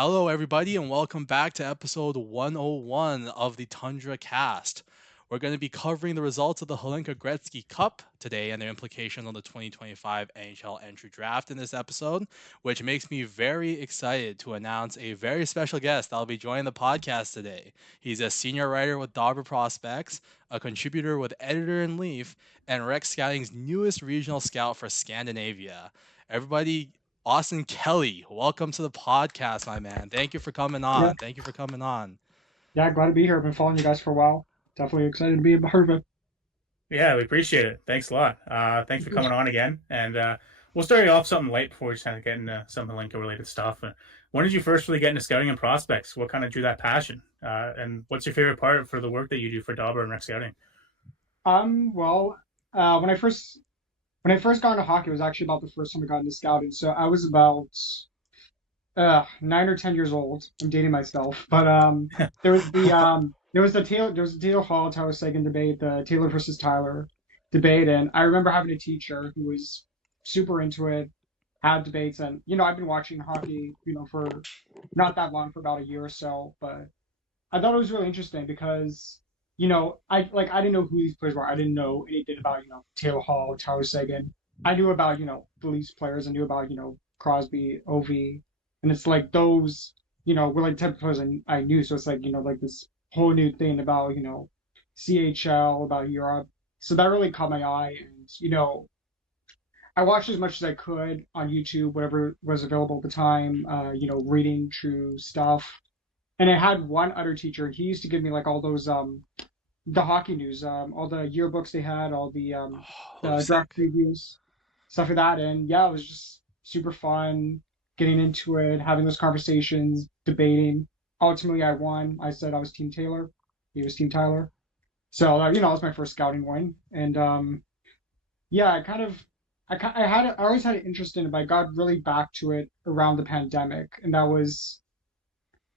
Hello, everybody, and welcome back to episode 101 of the Tundra Cast. We're going to be covering the results of the HLinka Gretzky Cup today and their implications on the 2025 NHL entry draft in this episode, which makes me very excited to announce a very special guest that'll be joining the podcast today. He's a senior writer with Dobber Prospects, a contributor with Editor in Leaf, and RecScouting's newest regional scout for Scandinavia. Everybody, Austin Kelly, welcome to the podcast, my man. Thank you for coming Yeah, on. Thank you for coming on. yeah, glad to be here. I've been following you guys for a while. Definitely excited to be a part of it. Yeah, we appreciate it. Thanks a lot. Thanks for coming on again. And we'll start you off something light before we just kind of get into some Lincoln related stuff. When did you first really get into scouting and prospects? What kind of drew that passion? And what's your favorite part for the work that you do for Dauber and RecScouting? Well, when I first got into hockey, it was actually about the first time I got into scouting. So I was about 9 or 10 years old. I'm dating myself, but there was the Taylor Hall Tyler Seguin debate, the Taylor versus Tyler debate, and I remember having a teacher who was super into it, had debates, and I've been watching hockey, for not that long, for about a year or so, but I thought it was really interesting because I didn't know who these players were. I didn't know anything about Taylor Hall, Tyler Seguin. I knew about the Leafs players. I knew about Crosby, Ovi, and it's like those were like the type of players I knew. So it's like like this whole new thing about CHL, about Europe. So that really caught my eye, and I watched as much as I could on YouTube, whatever was available at the time. Reading true stuff. And I had one other teacher, and he used to give me like all those the hockey news, all the yearbooks they had, all Oh, the draft sick. previews, stuff like that. And yeah, it was just super fun getting into it, having those conversations, debating. Ultimately, I won. I said I was Team Taylor. He was Team Tyler. So that was my first scouting win. And yeah, I always had an interest in it, but I got really back to it around the pandemic, and that was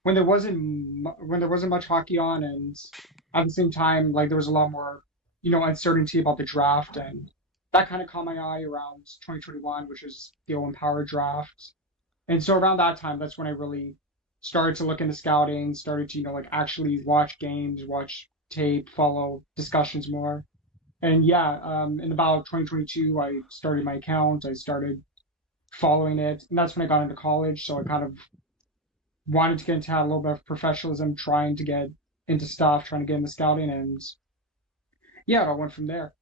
when there wasn't much hockey on, and at the same time, like there was a lot more uncertainty about the draft, and that kind of caught my eye around 2021, which is the Owen Power draft. And so around that time, that's when I really started to look into scouting, started to like actually watch games, watch tape, follow discussions more. And yeah, in about 2022, I started my account. I started following it, and that's when I got into college. So I kind of wanted to get into a little bit of professionalism, trying to get into stuff, trying to get into scouting, and yeah, it all went from there.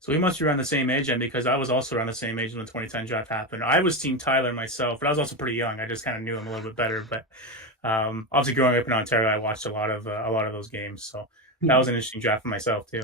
So we must be around the same age, and because I was also around the same age when the 2010 draft happened. I was Team Tyler myself, but I was also pretty young. I just kind of knew him a little bit better. But obviously, growing up in Ontario, I watched a lot of those games. So that was an interesting draft for myself too.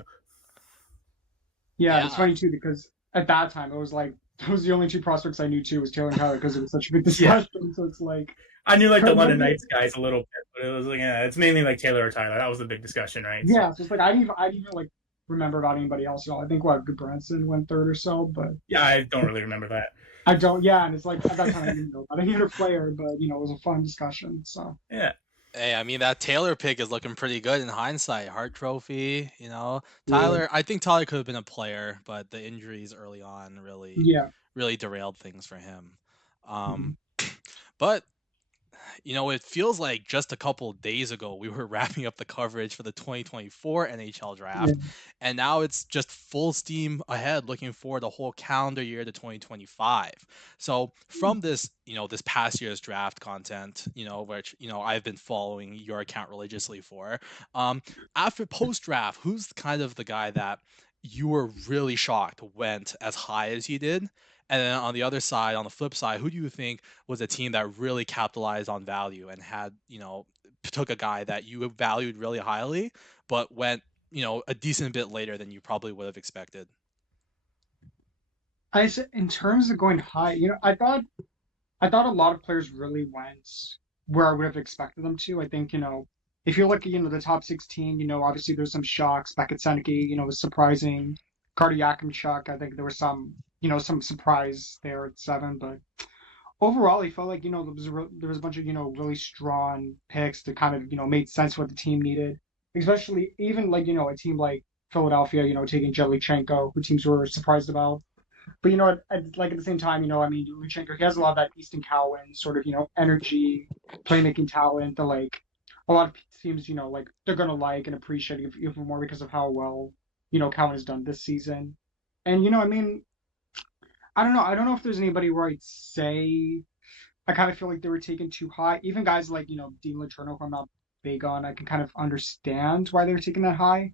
Yeah, it's Yeah. funny too because at that time it was like those the only two prospects I knew too was Taylor and Tyler because it was such a big Yeah, discussion. So it's like, I knew like the London maybe, Knights guys a little bit, but it was like it's mainly like Taylor or Tyler. That was the big discussion, right? So yeah, so it's like I didn't even like remember about anybody else at all. I think what Goodbranson went third or so, but yeah, I don't really remember that. I don't. Yeah, and it's like at that time I didn't know about any other player, but it was a fun discussion. So Yeah. Hey, I mean, that Taylor pick is looking pretty good in hindsight. Hart Trophy. yeah, I think Tyler could have been a player, but the injuries early on yeah. really derailed things for him. Mhm. Um, but it feels like just a couple days ago we were wrapping up the coverage for the 2024 NHL Yeah. draft, and now it's just full steam ahead, looking forward the whole calendar year to 2025. So from this past year's draft content, which I've been following your account religiously for, um, after post draft, who's kind of the guy that you were really shocked went as high as he did? And then on the other side, on the flip side, who do you think was a team that really capitalized on value and had, took a guy that you valued really highly, but went, a decent bit later than you probably would have expected? In terms of going high, I thought a lot of players really went where I would have expected them to. I think, if you look at, the top 16, obviously there's some shocks. Beckett Seneke, was surprising. Chuck, I think there was some surprise there at 7. But overall, I felt like, there was a bunch of, really strong picks that kind of, made sense what the team needed. Especially even like, a team like Philadelphia, taking Jellychenko, who teams were surprised about. But like at the same time, I mean, Luchenko, he has a lot of that Easton Cowan sort of, energy, playmaking talent that like a lot of teams, like they're gonna like and appreciate even more because of how well, Cowan has done this season. And I mean, I don't know. I don't know if there's anybody where I'd say I kind of feel like they were taken too high. Even guys like, Dean Letourneau, who I'm not big on, I can kind of understand why they were taken that high.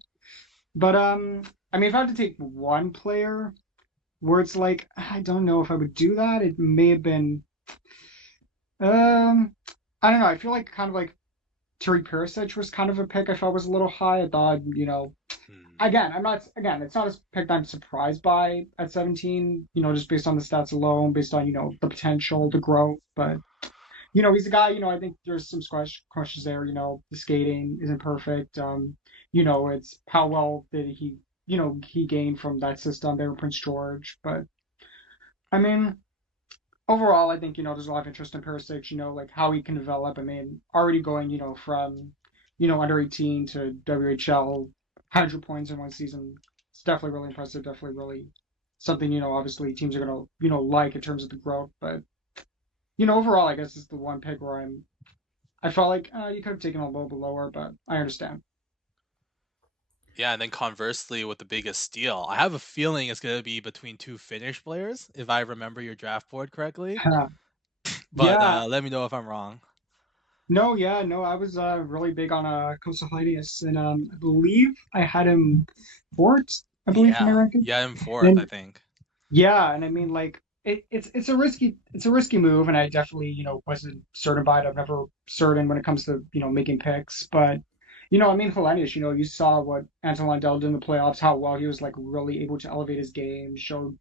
But I mean, if I had to take one player where it's like I don't know if I would do that, it may have been um I don't know. I feel like kind of like Terry Perisic was kind of a pick I felt was a little high. I thought, Hmm. again, it's not a pick that I'm surprised by at 17, just based on the stats alone, based on, the potential to grow. But he's a guy, I think there's some questions there. The skating isn't perfect. It's how well did he gain from that system there in Prince George. But I mean, overall, I think, there's a lot of interest in Perisic, like how he can develop. I mean, already going, from, under 18 to WHL, 100 points in one season. It's definitely really impressive. Definitely really something, obviously teams are going to, like in terms of the growth. But, overall, I guess it's the one pick where I felt like you could have taken a little bit lower, but I understand. Yeah, and then conversely with the biggest steal, I have a feeling it's gonna be between two Finnish players, if I remember your draft board correctly. But Yeah, let me know if I'm wrong. no, yeah, no, I was really big on Kosahlides, and I believe I had him fourth, I believe, in my Yeah, ranking. yeah, I'm fourth, I And think. yeah, and I mean, like, it's a risky move, and I definitely, wasn't certain about it. I'm never certain when it comes to, making picks, but I mean, Hellenius, you saw what Anton Lundell did in the playoffs, how well he was like really able to elevate his game, showed,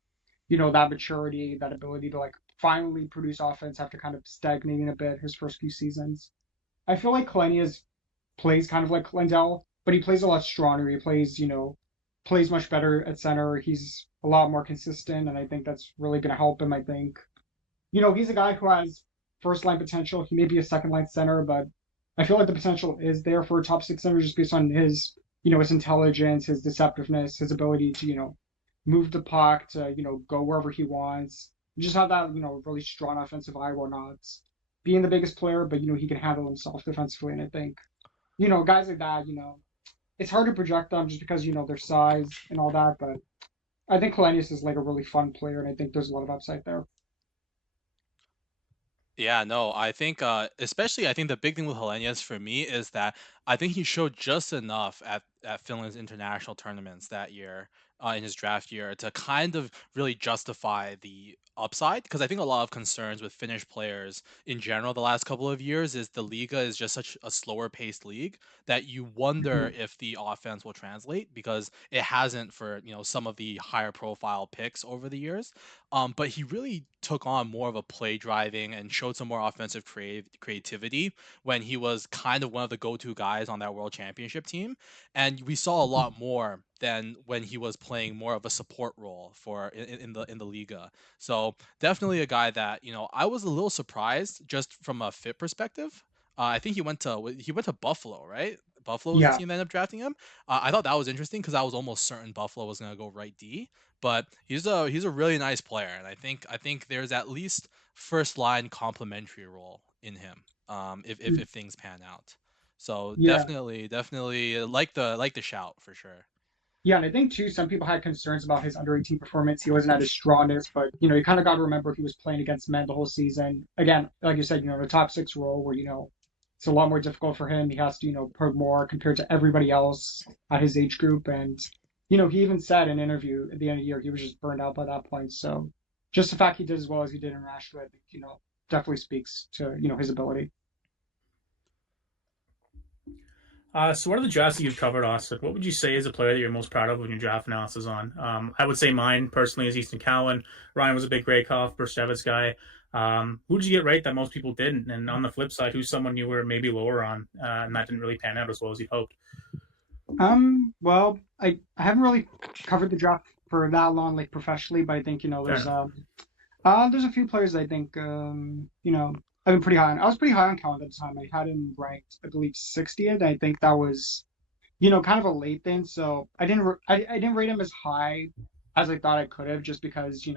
that maturity, that ability to like finally produce offense after kind of stagnating a bit his first few seasons. I feel like Hellenius plays kind of like Lundell, but he plays a lot stronger. He plays much better at center. He's a lot more consistent, and I think that's really going to help him. I think, he's a guy who has first line potential. He may be a second line center, but I feel like the potential is there for a top six center just based on his intelligence, his deceptiveness, his ability to, move the puck, to, go wherever he wants. Just have that, really strong offensive eye while not being the biggest player, but, he can handle himself defensively. And I think, guys like that, it's hard to project them just because, their size and all that. But I think Kalenius is like a really fun player, and I think there's a lot of upside there. Yeah, no, I think especially I think the big thing with Hellenius for me is that I think he showed just enough at Finland's international tournaments that year in his draft year to kind of really justify the upside because I think a lot of concerns with Finnish players in general the last couple of years is the Liga is just such a slower paced league that you wonder if the offense will translate because it hasn't for, some of the higher profile picks over the years. But he really took on more of a play driving and showed some more offensive creativity when he was kind of one of the go-to guys on that world championship team. And we saw a lot more than when he was playing more of a support role for in the Liga. So definitely a guy that, I was a little surprised just from a fit perspective. I think he went to Buffalo, right? Buffalo was the Yeah, team that ended up drafting him. I thought that was interesting because I was almost certain Buffalo was going to go right D, but he's a really nice player, and I think there's at least first line complementary role in him. If things pan out, so yeah, definitely like the shout for sure. yeah. And I think too, some people had concerns about his under 18 performance. He wasn't at his strongest, but you kind of got to remember he was playing against men the whole season. Again, like you said, the top six role where it's a lot more difficult for him. He has to put more compared to everybody else at his age group, and he even said in an interview at the end of the year he was just burned out by that point. So just the fact he did as well as he did internationally, I think definitely speaks to his ability. So what are the drafts that you've covered, Austin? What would you say is a player that you're most proud of when your draft analysis on? I would say mine personally is Easton Cowan. Ryan was a big Raykoff, Burstevitz guy. Who did you get right that most people didn't? And on the flip side, who's someone you were maybe lower on and that didn't really pan out as well as you hoped? Well, I haven't really covered the draft for that long, like professionally, but I think Fair enough. there's a few players I think I've been pretty high on. I was pretty high on Cowan at the time. I had him ranked, I believe, 60th. I think that was kind of a late thing, so I didn't rate him as high as I thought I could have, just because,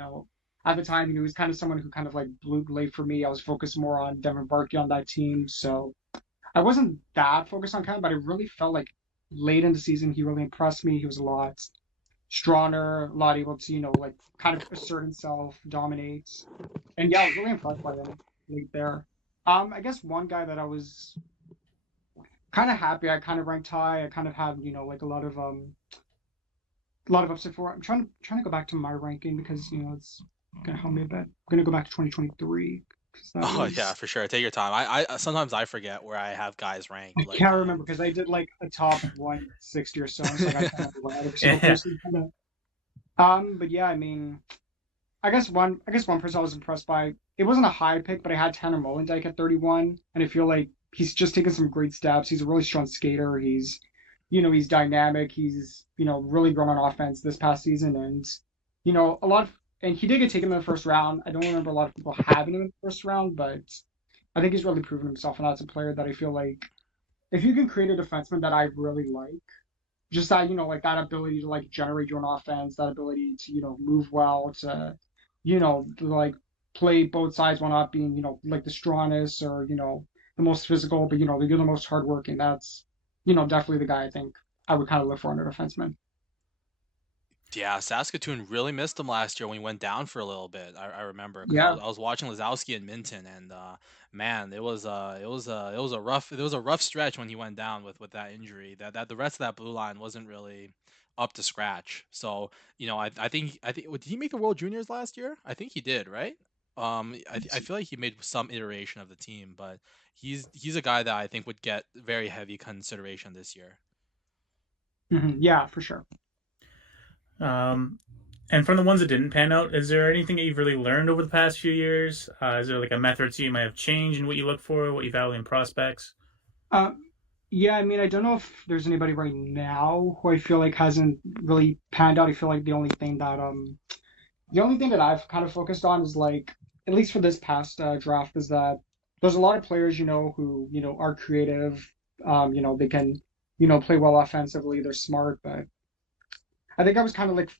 at the time, he was kind of someone who kind of like blew late for me. I was focused more on Devin Barkey on that team. So I wasn't that focused on Kevin, but I really felt like late in the season, he really impressed me. He was a lot stronger, a lot able to, like kind of assert himself, dominate. And yeah, I was really impressed by him late there. I guess one guy that I was kind of happy, I kind of ranked high. I kind of had, like a lot of upset for. I'm trying to go back to my ranking because it's gonna help me a bit. I'm gonna go back to 2023 because that Oh yeah, was for sure. Take your time. I sometimes I forget where I have guys I ranked. Like can't remember because I did like a top 160 or so, and so I got to remember what every single Yeah. person kind of. But yeah, I mean, I guess one person I was impressed by. It wasn't a high pick, but I had Tanner Molendyke at 31, and I feel like he's just taken some great steps. He's a really strong skater. He's dynamic. He's really grown on offense this past season, and a lot of and he did get taken in the first round. I don't remember a lot of people having him in the first round, but I think he's really proven himself, and that's a player that I feel like if you can create a defenseman that I really like, just that like that ability to like generate your own offense, that ability to move well, to like play both sides while not being like the strongest or the most physical, but you're the most hardworking. That's definitely the guy I think I would kind of look for in a defenseman. yeah, Saskatoon really missed him last year when he went down for a little bit. I remember because Yeah. I was watching Lazowski and Minton, and man, it was a rough stretch when he went down with that injury. That the rest of that blue line wasn't really up to scratch. So I think did he make the World Juniors last year? I think he did, right? I feel like he made some iteration of the team, but he's a guy that I think would get very heavy consideration this year. Yeah, for sure. Um, and from the ones that didn't pan out, is there anything that you've really learned over the past few years? Is there like a method or two you might have changed in what you look for, what you value in prospects? Um, yeah, I mean, I don't know if there's anybody right now who I feel like hasn't really panned out. I feel like the only thing that I've kind of focused on is like, at least for this past draft, is that there's a lot of players, who, are creative. They can, play well offensively. They're smart, but I think I was kind of like,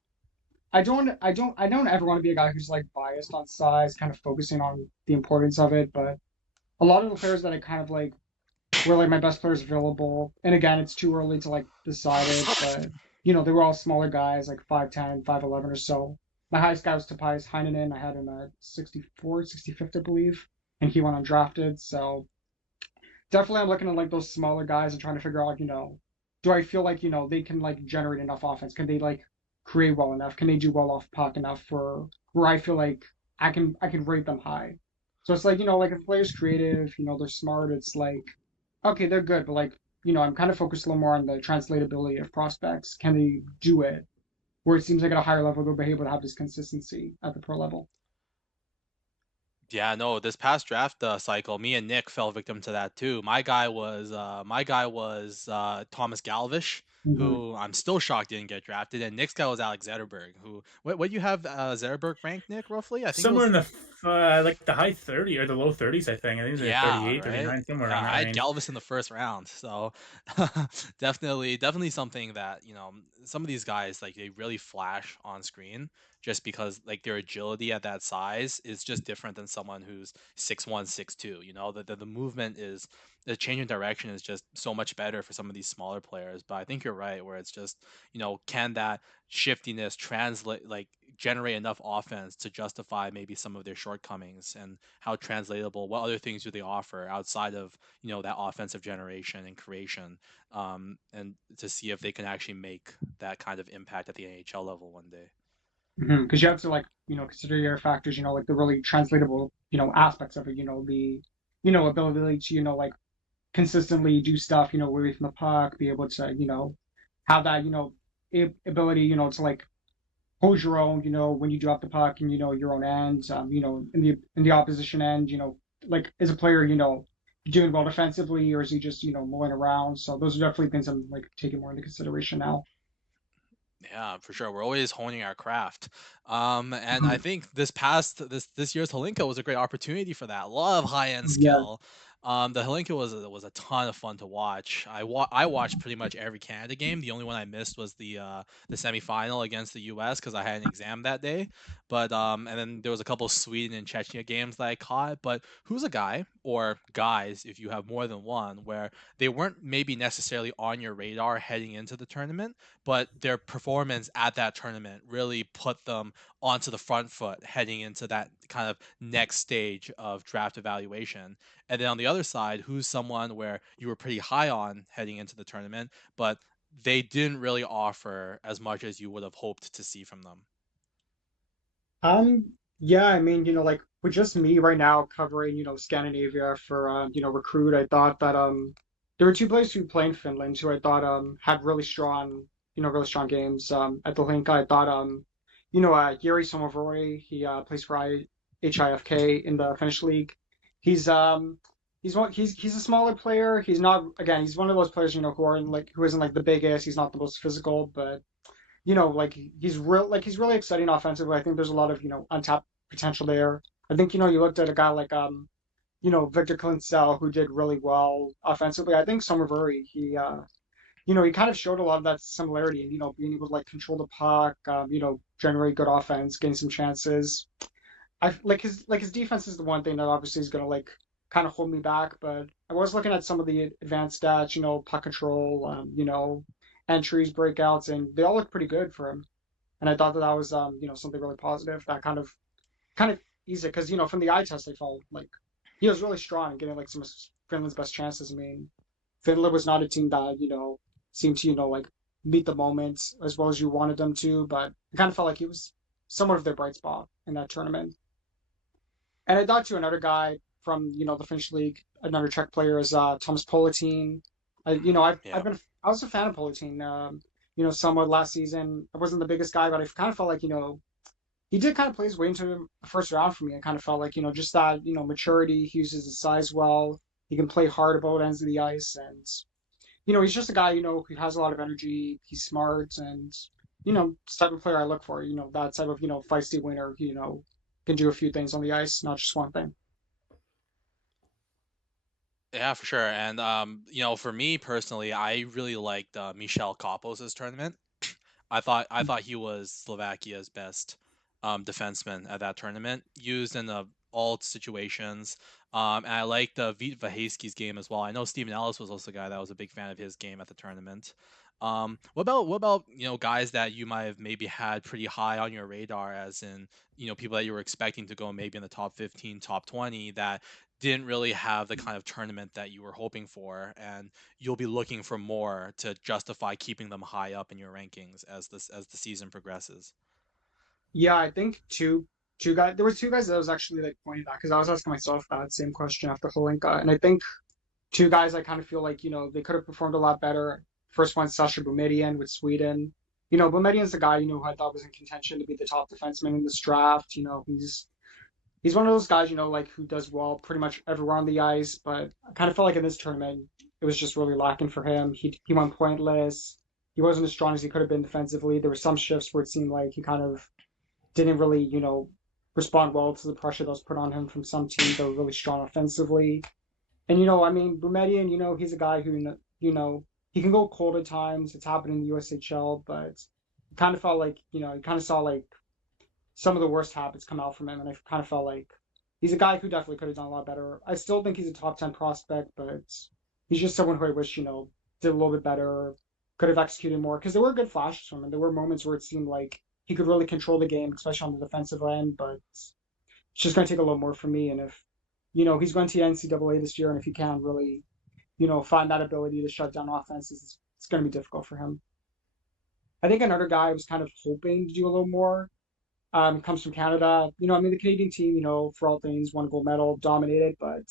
I don't ever want to be a guy who's like biased on size, kind of focusing on the importance of it. But a lot of the players that I kind of like were like my best players available. And again, it's too early to like decide it, but they were all smaller guys, like 5'10", 5'11" or so. My highest guy was Tobias Heinonen. I had him at 64, 65th, I believe, and he went undrafted. So definitely I'm looking at like those smaller guys and trying to figure out, do I feel like, they can like generate enough offense? Can they like create well enough? Can they do well off puck enough for where I feel like I can rate them high? So it's like, like if a player's creative, they're smart, it's like okay, they're good, but like, I'm kind of focused a little more on the translatability of prospects. Can they do it? Where it seems like at a higher level, they'll be able to have this consistency at the pro level. Yeah, no, this past draft cycle, me and Nick fell victim to that too. My guy was Thomas Galvish, Mm-hmm. who I'm still shocked didn't get drafted, and Nick's guy was Alex Zetterberg, who what do you have Zetterberg ranked, Nick, roughly? I think it Somewhere was in the like the high 30 or the low 30s, I think. I think it's like yeah, 38, right? 39, somewhere Yeah, around that I had range. Galvis in the first round, so definitely something that, some of these guys like they really flash on screen just because like their agility at that size is just different than someone who's 6'1", 6'2", the movement is the change in direction is just so much better for some of these smaller players. But I think you're right where it's just, can that shiftiness translate like generate enough offense to justify maybe some of their shortcomings, and how translatable, what other things do they offer outside of that offensive generation and creation, and to see if they can actually make that kind of impact at the NHL level one day. Because you have to like, consider your factors, like the really translatable, aspects of it, the, ability to, like consistently do stuff, away from the puck, be able to, have that, ability, to like hold your own, when you drop the puck and your own end, in the opposition end, like as a player, doing well defensively, or is he just mulling around? So those are definitely things I'm like taking more into consideration now. Yeah, for sure. We're always honing our craft. And I Mhm. think this year's HLinka was a great opportunity for that. A lot of high end Yeah. skill. The HLinka was a ton of fun to watch. I watched pretty much every Canada game. The only one I missed was the semifinal against the U.S. because I had an exam that day. But and then there was a couple of Sweden and Chechnya games that I caught. But who's a guy or guys, if you have more than one, where they weren't maybe necessarily on your radar heading into the tournament, but their performance at that tournament really put them onto the front foot heading into that kind of next stage of draft evaluation. And then on the other side, who's someone where you were pretty high on heading into the tournament, but they didn't really offer as much as you would have hoped to see from them. Um, yeah, I mean, like with just me right now covering, Scandinavia for Recruit, I thought that there were two players who play in Finland who I thought had really strong games. At the link, I thought Jiri Somovori, he plays for HIFK in the Finnish league. He's he's a smaller player. He's not again, he's one of those players, who isn't like the biggest, he's not the most physical, but like he's really exciting offensively. I think there's a lot of, untapped potential there. I think, you looked at a guy like Victor Klinsel who did really well offensively. I think Somerbury, he kind of showed a lot of that similarity and, being able to like control the puck, generate good offense, getting some chances. I like his defense is the one thing that obviously is gonna like kind of hold me back. But I was looking at some of the advanced stats, puck control, entries, breakouts, and they all look pretty good for him. And I thought that was something really positive. That kind of easy because from the eye test I felt like he was really strong and getting like some of Finland's best chances. I mean, Finland was not a team that seemed to like meet the moment as well as you wanted them to, but it kind of felt like he was somewhat of their bright spot in that tournament. And I thought too another guy from the Finnish league, another Czech player is Thomas Politin. Yeah. I was a fan of Politin. Somewhat last season. I wasn't the biggest guy, but I kind of felt like he did kind of play his way into the first round for me. I kind of felt like just that maturity. He uses his size well. He can play hard at both ends of the ice, and he's just a guy who has a lot of energy. He's smart, and it's the type of player I look for. That type of feisty winner. Can do a few things on the ice, not just one thing. Yeah, for sure. And for me personally, I really liked Michel Kapos's tournament. I thought he was Slovakia's best defenseman at that tournament, used in all situations. And I liked Vít Vahejsky's game as well. I know Stephen Ellis was also a guy that was a big fan of his game at the tournament. What about guys that you might have maybe had pretty high on your radar, as in people that you were expecting to go maybe in the top 15, top 20 that didn't really have the kind of tournament that you were hoping for, and you'll be looking for more to justify keeping them high up in your rankings as the season progresses. Yeah, I think two guys. There were two guys that I was actually like pointing at because I was asking myself that same question after HLinka, and I think two guys I kind of feel like they could have performed a lot better. First one, Sasha Boumedienne with Sweden. Boumedienne's the guy who I thought was in contention to be the top defenseman in this draft. He's one of those guys like who does well pretty much everywhere on the ice. But I kind of felt like in this tournament it was just really lacking for him. He went pointless. He wasn't as strong as he could have been defensively. There were some shifts where it seemed like he kind of didn't really respond well to the pressure that was put on him from some teams that were really strong offensively. And I mean, Boumedienne, he's a guy who he can go cold at times. It's happened in the USHL, but it kind of felt like you kind of saw like some of the worst habits come out from him, and I kind of felt like he's a guy who definitely could have done a lot better. I still think he's a top 10 prospect, but he's just someone who I wish did a little bit better, could have executed more because there were good flashes from him. There were moments where it seemed like he could really control the game, especially on the defensive end, but it's just going to take a little more from me. And if he's going to the NCAA this year, and if he can't really find that ability to shut down offenses, it's going to be difficult for him. I think another guy I was kind of hoping to do a little more comes from Canada. I mean, the Canadian team, for all things, won a gold medal, dominated, but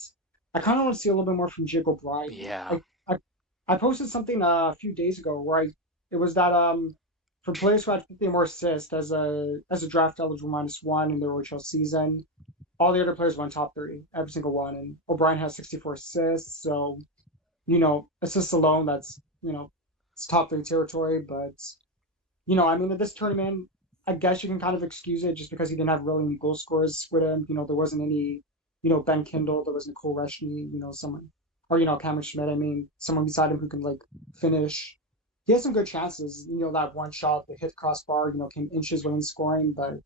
I kind of want to see a little bit more from Jake O'Brien. Yeah. I posted something a few days ago where it was that for players who had 50 more assists as a draft eligible -1 in their OHL season, all the other players went top 30, every single one, and O'Brien has 64 assists. So assists alone, that's it's top 3 territory. But I mean, at this tournament, I guess you can kind of excuse it just because he didn't have really any goal scorers with him. There wasn't any Ben Kindle, there was Nicole Reshny, someone, or Cameron Schmidt. I mean, someone beside him who can like finish. He had some good chances. That one shot that hit crossbar, came inches within scoring. But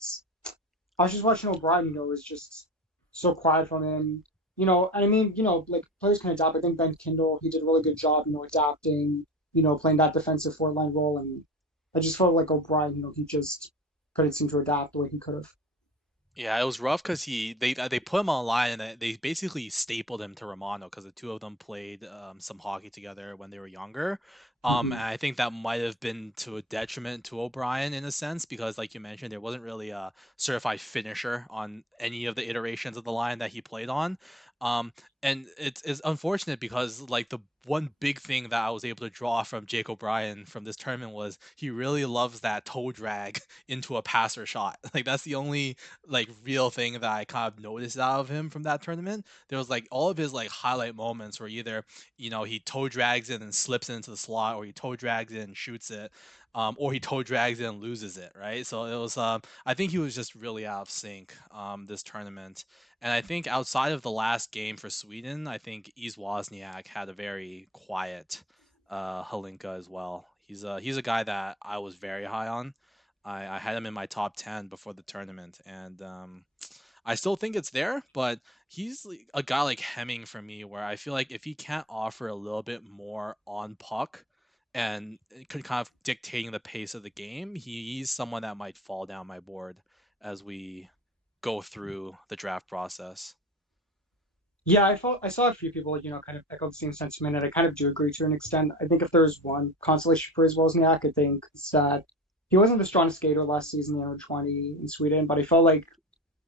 I was just watching O'Brien. It was just so quiet from him. And I mean, like players can adapt. I think Ben Kindle, he did a really good job, adapting, playing that defensive forward line role. And I just felt like O'Brien, he just couldn't seem to adapt the way he could have. Yeah, it was rough because they put him online and they basically stapled him to Romano because the two of them played some hockey together when they were younger. And Mm-hmm. I think that might have been to a detriment to O'Brien in a sense because, like you mentioned, there wasn't really a certified finisher on any of the iterations of the line that he played on. Um, and it's unfortunate because like the one big thing that I was able to draw from Jake O'Brien from this tournament was he really loves that toe drag into a passer shot. Like that's the only like real thing that I kind of noticed out of him from that tournament. There was like all of his like highlight moments where either he toe drags it and slips it into the slot, or he toe drags it and shoots it, or he toe drags it and loses it. Right. So it was I think he was just really out of sync this tournament. And I think outside of the last game for Sweden, I think Yves Wozniak had a very quiet HLinka as well. He's a guy that I was very high on. I had him in my top 10 before the tournament, and I still think it's there, but he's like a guy like Hemming for me, where I feel like if he can't offer a little bit more on puck and it could kind of dictating the pace of the game, he's someone that might fall down my board as we go through the draft process. Yeah, I saw a few people, kind of echo the same sentiment, and I kind of do agree to an extent. I think if there's one consolation for his Wozniak, I think it's that he wasn't the strongest skater last season, 20 in Sweden, but I felt like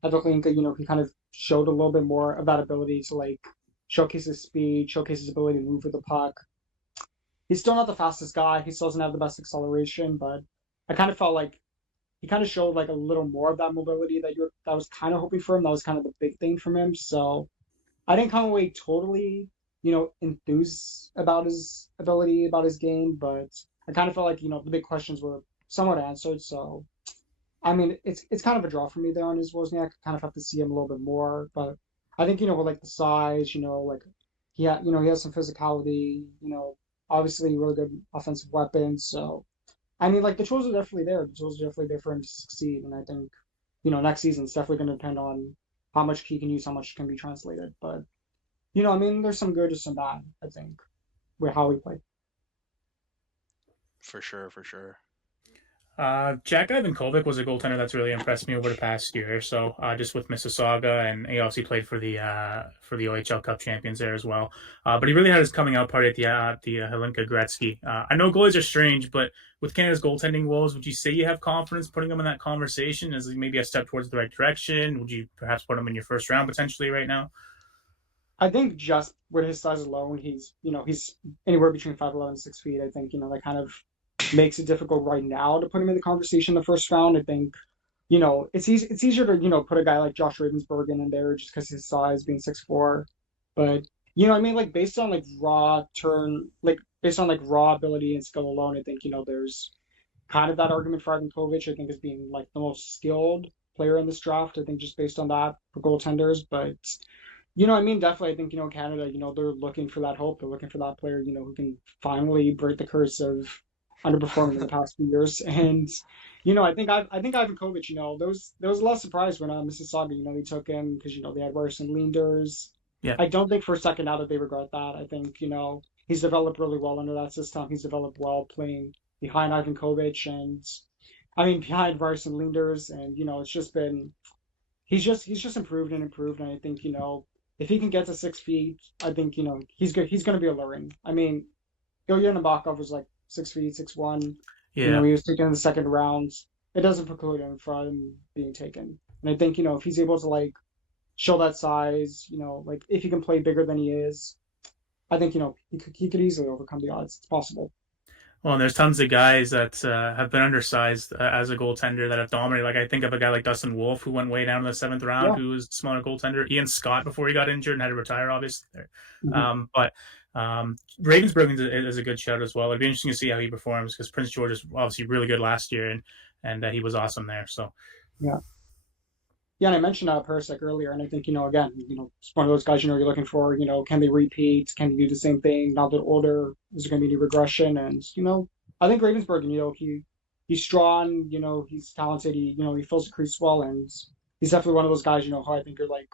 at the Linka, he kind of showed a little bit more of that ability to like showcase his speed, showcase his ability to move with the puck. He's still not the fastest guy. He still doesn't have the best acceleration, but I kind of felt like he kind of showed like a little more of that mobility that was kind of hoping for him. That was kind of the big thing from him. So I didn't come away totally, enthused about his ability, about his game, but I kind of felt like, the big questions were somewhat answered. So, I mean, it's kind of a draw for me there on his Wozniak. I kind of have to see him a little bit more, but I think, with like the size, like he has some physicality, obviously really good offensive weapons. So, I mean, like the tools are definitely there. The tools are definitely there for him to succeed, and I think, next season it's definitely going to depend on how much he can use, how much can be translated. But I mean, there's some good, there's some bad, I think, with how we play. For sure, for sure. Jack Ivankovic was a goaltender that's really impressed me over the past year. So just with Mississauga, and he obviously played for the OHL Cup champions there as well. But he really had his coming out party at the HLinka Gretzky. I know goalies are strange, but with Canada's goaltending woes, would you say you have confidence putting him in that conversation as maybe a step towards the right direction? Would you perhaps put him in your first round potentially right now? I think just with his size alone, he's anywhere between 5'11" and 6 feet. I think, that kind of makes it difficult right now to put him in the conversation in the first round. I think, it's easier to, put a guy like Josh Ravensbergen in there just because his size being 6'4". But, I mean, like based on like raw ability and skill alone, I think, there's kind of that argument for Ivan Kovic, I think, as being like the most skilled player in this draft. I think just based on that for goaltenders. But I mean, definitely, I think, Canada, they're looking for that hope. They're looking for that player, who can finally break the curse of underperforming in the past few years. And, I think Ivan Kovic, there was a lot of surprise when Mississauga, they took him because, they had Ryerson Leanders. Yeah. I don't think for a second now that they regret that. I think, he's developed really well under that system. He's developed well playing behind Ivan Kovic and, I mean, behind Ryerson Leanders. And, it's just been, he's just improved and improved. And I think, if he can get to 6 feet, I think he's good. He's going to be alluring. I mean, Ilya Nabokov was like 6 feet, 6'1". Yeah. He was taken in the second round. It doesn't preclude him from being taken. And I think if he's able to like show that size, like if he can play bigger than he is, I think he could easily overcome the odds. It's possible. Well, and there's tons of guys that have been undersized as a goaltender that have dominated. Like I think of a guy like Dustin Wolf, who went way down in the seventh round, Yeah. who was a smaller goaltender. Ian Scott before he got injured and had to retire, obviously. Mm-hmm. But Ravensburg is a good shout as well. It'd be interesting to see how he performs because Prince George is obviously really good last year, and he was awesome there. So Yeah. Yeah, and I mentioned Perisic earlier, and I think, again, it's one of those guys, you're looking for, can they repeat? Can they do the same thing now that older? Is there going to be any regression? And, I think Ravensburg, he's strong, he's talented, he fills the crease well, and he's definitely one of those guys, who I think are like,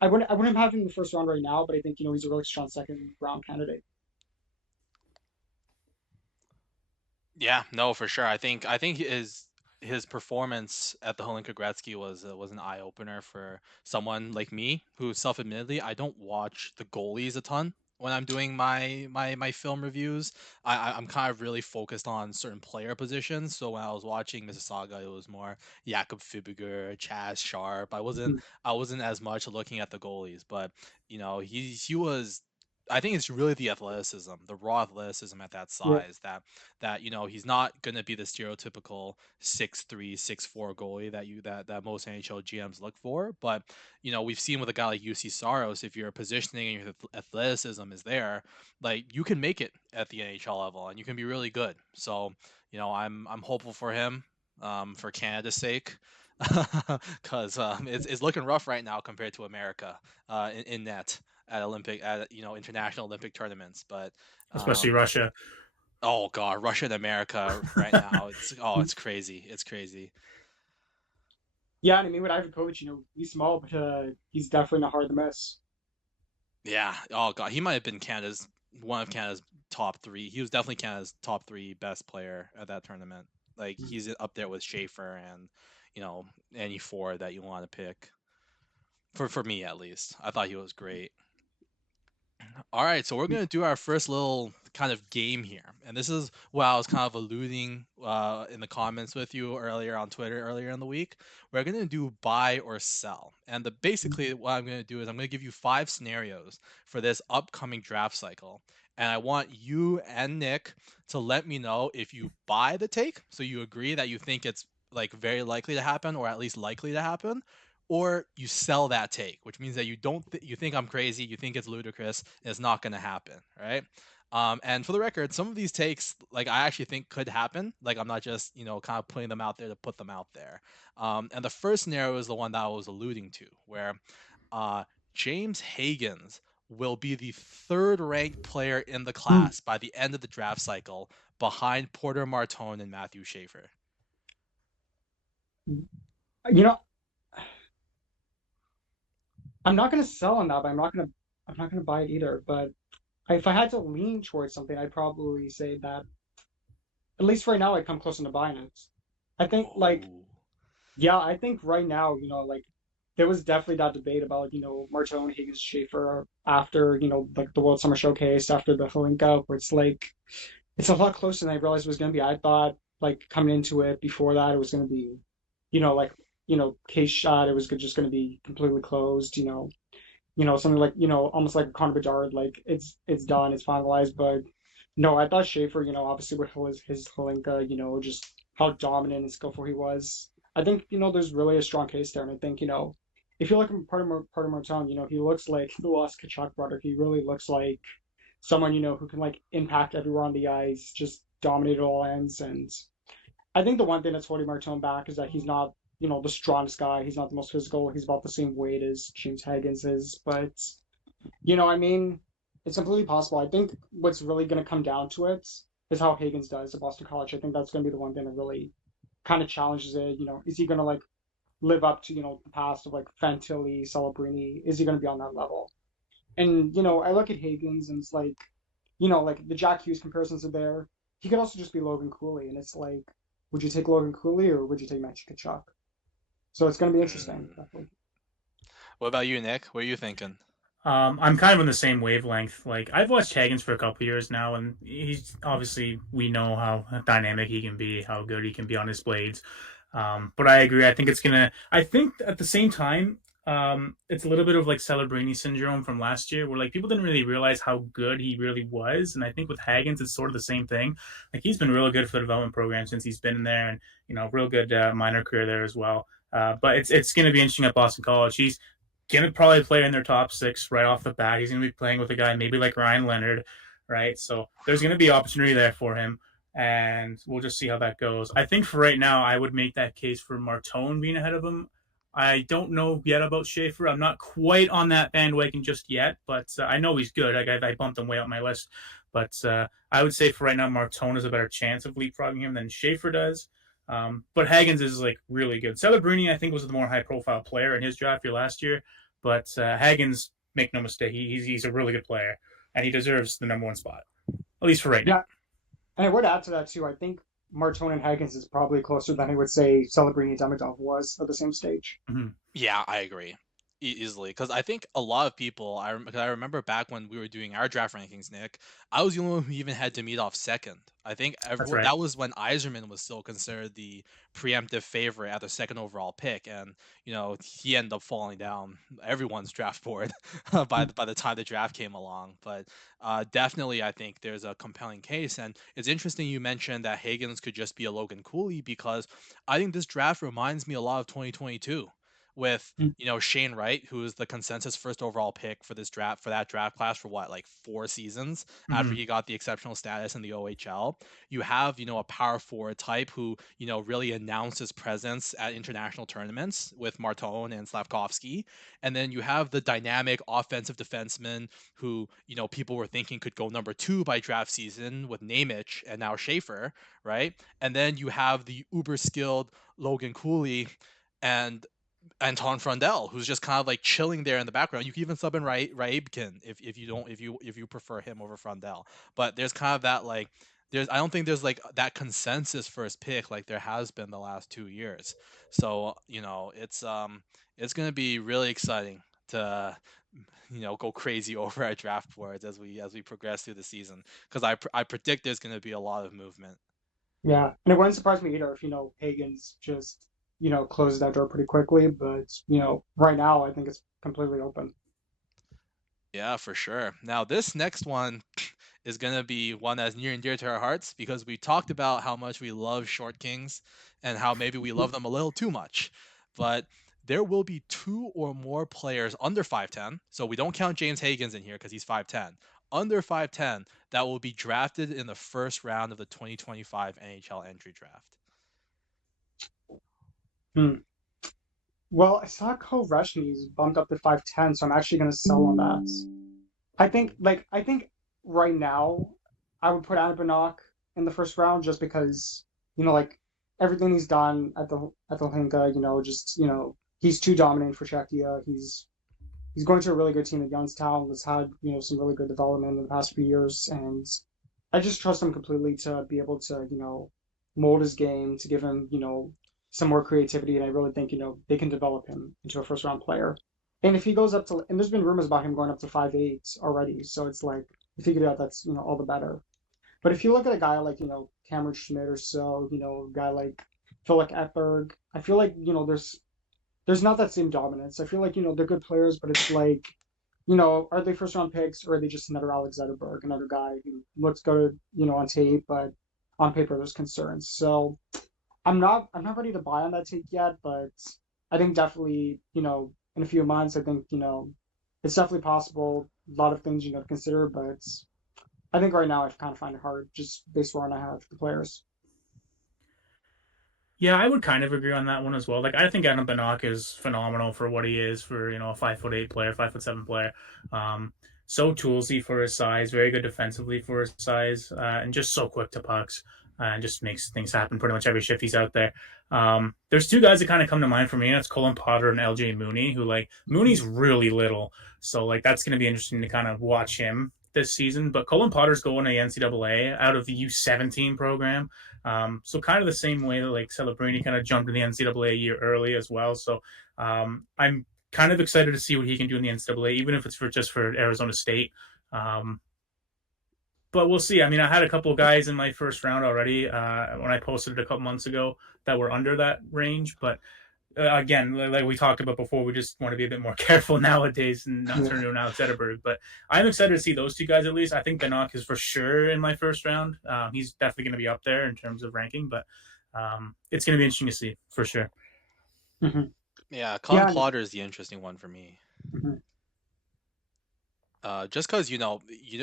I wouldn't have him in the first round right now, but I think, he's a really strong second round candidate. Yeah, no, for sure. I think his performance at the HLinka Gretzky was an eye opener for someone like me, who self-admittedly I don't watch the goalies a ton when I'm doing my film reviews. I'm kind of really focused on certain player positions. So when I was watching Mississauga, it was more Jakob Fibiger, Chaz Sharp. I wasn't as much looking at the goalies, but he was. I think it's really the athleticism, the raw athleticism at that Yeah. size that he's not going to be the stereotypical 6'3", 6'4" goalie that most NHL GMs look for, but we've seen with a guy like UC Saros, if your positioning and your athleticism is there, like you can make it at the NHL level and you can be really good. So I'm hopeful for him, for Canada's sake. Because it's looking rough right now compared to America, in net at international Olympic tournaments. But especially um, Russia. oh God, Russia and America right now. It's crazy. It's crazy. Yeah, and I mean, with Ivakovic, he's small, but he's definitely not hard to miss. Yeah. Oh God, he might have been Canada's one of Canada's top three. He was definitely Canada's top three best player at that tournament. Like he's up there with Schaefer and any four that you want to pick. For me at least, I thought he was great. All right, so we're gonna do our first little kind of game here, and this is what I was kind of alluding in the comments with you earlier on Twitter earlier in the week. We're gonna do buy or sell, and basically what I'm gonna do is I'm gonna give you 5 scenarios for this upcoming draft cycle, and I want you and Nick to let me know if you buy the take, so you agree that you think it's like very likely to happen or at least likely to happen, or you sell that take, which means that you think I'm crazy, you think it's ludicrous, and it's not going to happen, right? And for the record, some of these takes, like I actually think could happen. Like I'm not just kind of putting them out there to put them out there. And the first scenario is the one that I was alluding to, where uh, James Higgins will be the third ranked player in the Mm. class by the end of the draft cycle, behind Porter Martone and Matthew Schaefer. You know, I'm not gonna sell on that, but I'm not gonna buy it either. But if I had to lean towards something, I'd probably say that at least right now, I come close to buying it. I think like Oh. yeah, I think right now, like there was definitely that debate about Martone, Higgins, Schaefer after like the World Summer Showcase after the HLinka, where it's like it's a lot closer than I realized it was going to be. I thought like coming into it before that it was going to be, like case shot. It was just going to be completely closed. Something like almost like a Connor Bedard, like it's done, it's finalized. But no, I thought Schaefer, obviously with his Holinka, just how dominant and skillful he was. I think there's really a strong case there, and I think if you look at part of Martin, he looks like the lost Kachuk brother. He really looks like someone who can like impact everywhere on the ice, just dominate at all ends. And I think the one thing that's holding Martin back is that he's not the strongest guy. He's not the most physical. He's about the same weight as James Higgins is, but I mean, it's completely possible. I think what's really going to come down to it is how Higgins does at Boston College. I think that's going to be the one thing that really kind of challenges it. Is he going to like live up to the past of like Fantilli, Celebrini? Is he going to be on that level? And I look at Higgins and it's like, like the Jack Hughes comparisons are there. He could also just be Logan Cooley, and it's like, would you take Logan Cooley or would you take Matthew Tkachuk? So it's going to be interesting, Mm. definitely. What about you, Nick? What are you thinking? I'm kind of on the same wavelength. Like I've watched Higgins for a couple years now, and he's obviously we know how dynamic he can be, how good he can be on his blades. But I agree. I think it's gonna. I think at the same time, it's a little bit of like Celebrini syndrome from last year, where like people didn't really realize how good he really was. And I think with Higgins, it's sort of the same thing. Like he's been really good for the development program since he's been in there, and real good minor career there as well. But it's going to be interesting at Boston College. He's going to probably play in their top six right off the bat. He's going to be playing with a guy maybe like Ryan Leonard, right? So there's going to be opportunity there for him, and we'll just see how that goes. I think for right now, I would make that case for Martone being ahead of him. I don't know yet about Schaefer. I'm not quite on that bandwagon just yet, but I know he's good. I bumped him way up my list. But I would say for right now, Martone has a better chance of leapfrogging him than Schaefer does. But Hagens is like really good. Celebrini, I think, was the more high profile player in his draft year last year. But Hagens, make no mistake, he's a really good player, and he deserves the number one spot, at least for right now. Yeah, and I would add to that too. I think Martone and Higgins is probably closer than I would say Celebrini and Demidov was at the same stage. Mm-hmm. Yeah, I agree easily because I think a lot of people. Cause I remember back when we were doing our draft rankings, Nick. I was the only one who even had Demidov second. I think That's right. that was when Iserman was still considered the preemptive favorite at the second overall pick, and he ended up falling down everyone's draft board by the time the draft came along. But definitely, I think there's a compelling case, and it's interesting you mentioned that Higgins could just be a Logan Cooley because I think this draft reminds me a lot of 2022 with Shane Wright, who is the consensus first overall pick for that draft class for what, like 4 seasons after Mm-hmm. he got the exceptional status in the OHL. You have, a power forward type who, really announced his presence at international tournaments with Martone and Slavkovsky. And then you have the dynamic offensive defenseman who, people were thinking could go number 2 by draft season with Nemec and now Schaefer, right? And then you have the uber skilled Logan Cooley and Anton Frondel, who's just kind of like chilling there in the background. You can even sub in Raibkin if you prefer him over Frondel. But there's kind of that like I don't think there's like that consensus first pick like there has been the last 2 years. So it's gonna be really exciting to go crazy over our draft boards as we progress through the season because I predict there's gonna be a lot of movement. Yeah, and it wouldn't surprise me either if Higgins just closes that door pretty quickly. But right now I think it's completely open. Yeah, for sure. Now, this next one is going to be one that's near and dear to our hearts because we talked about how much we love short kings and how maybe we love them a little too much. But there will be 2 or more players under 5'10. So we don't count James Higgins in here because he's 5'10. Under 5'10 that will be drafted in the first round of the 2025 NHL entry draft. Hmm. Well, I saw Kovreshny's bumped up to 5'10, so I'm actually going to sell on that. I think right now I would put Anna in the first round just because like everything he's done at the HLinka, just he's too dominant for Czechia. He's going to a really good team at Youngstown. That's had some really good development in the past few years, and I just trust him completely to be able to mold his game, to give him some more creativity, and I really think they can develop him into a first round player. And if he goes up to, and there's been rumors about him going up to 5'8" already, so it's like if he could do that, that's all the better. But if you look at a guy like Cameron Schmidt or so, a guy like Philip Etberg, I feel like there's not that same dominance. I feel like they're good players, but it's like are they first round picks or are they just another Alex Zetterberg, another guy who looks good on tape, but on paper there's concerns. So I'm not ready to buy on that take yet, but I think definitely, in a few months, I think, it's definitely possible. A lot of things, to consider, but I think right now I kind of find it hard just based on where I have the players. Yeah, I would kind of agree on that one as well. Like, I think Adam Banach is phenomenal for what he is for a 5'8" player, 5'7" player. So toolsy for his size, very good defensively for his size, and just so quick to pucks, and just makes things happen pretty much every shift he's out there. There's 2 guys that kind of come to mind for me. That's Colin Potter and LJ Mooney, who like Mooney's really little, so like that's going to be interesting to kind of watch him this season. But Colin Potter's going to the NCAA out of the U17 program. So kind of the same way that like Celebrini kind of jumped in the NCAA a year early as well. So I'm kind of excited to see what he can do in the NCAA, even if it's for Arizona State. But we'll see. I mean, I had a couple of guys in my first round already when I posted it a couple months ago that were under that range. But again, like we talked about before, we just want to be a bit more careful nowadays and not turn into an Alex Zetterberg. But I'm excited to see those 2 guys at least. I think Banach is for sure in my first round. He's definitely going to be up there in terms of ranking, but it's going to be interesting to see for sure. Mm-hmm. Yeah, Colin Yeah. Potter is the interesting one for me. Mm-hmm. Just because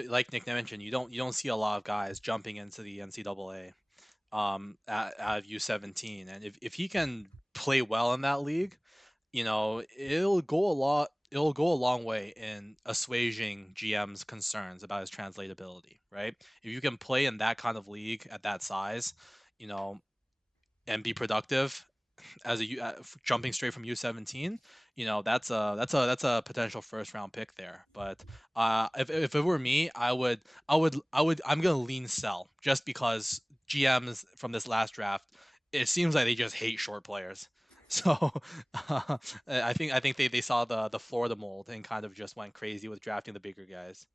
like Nick mentioned, you don't see a lot of guys jumping into the NCAA out of U17, and if he can play well in that league, It'll go a long way in assuaging GM's concerns about his translatability, right? If you can play in that kind of league at that size, you know, and be productive as jumping straight from U17, that's a potential first round pick there. But if it were me, I'm gonna lean sell just because GMs from this last draft, it seems like they just hate short players. So I think they saw the Florida mold and kind of just went crazy with drafting the bigger guys.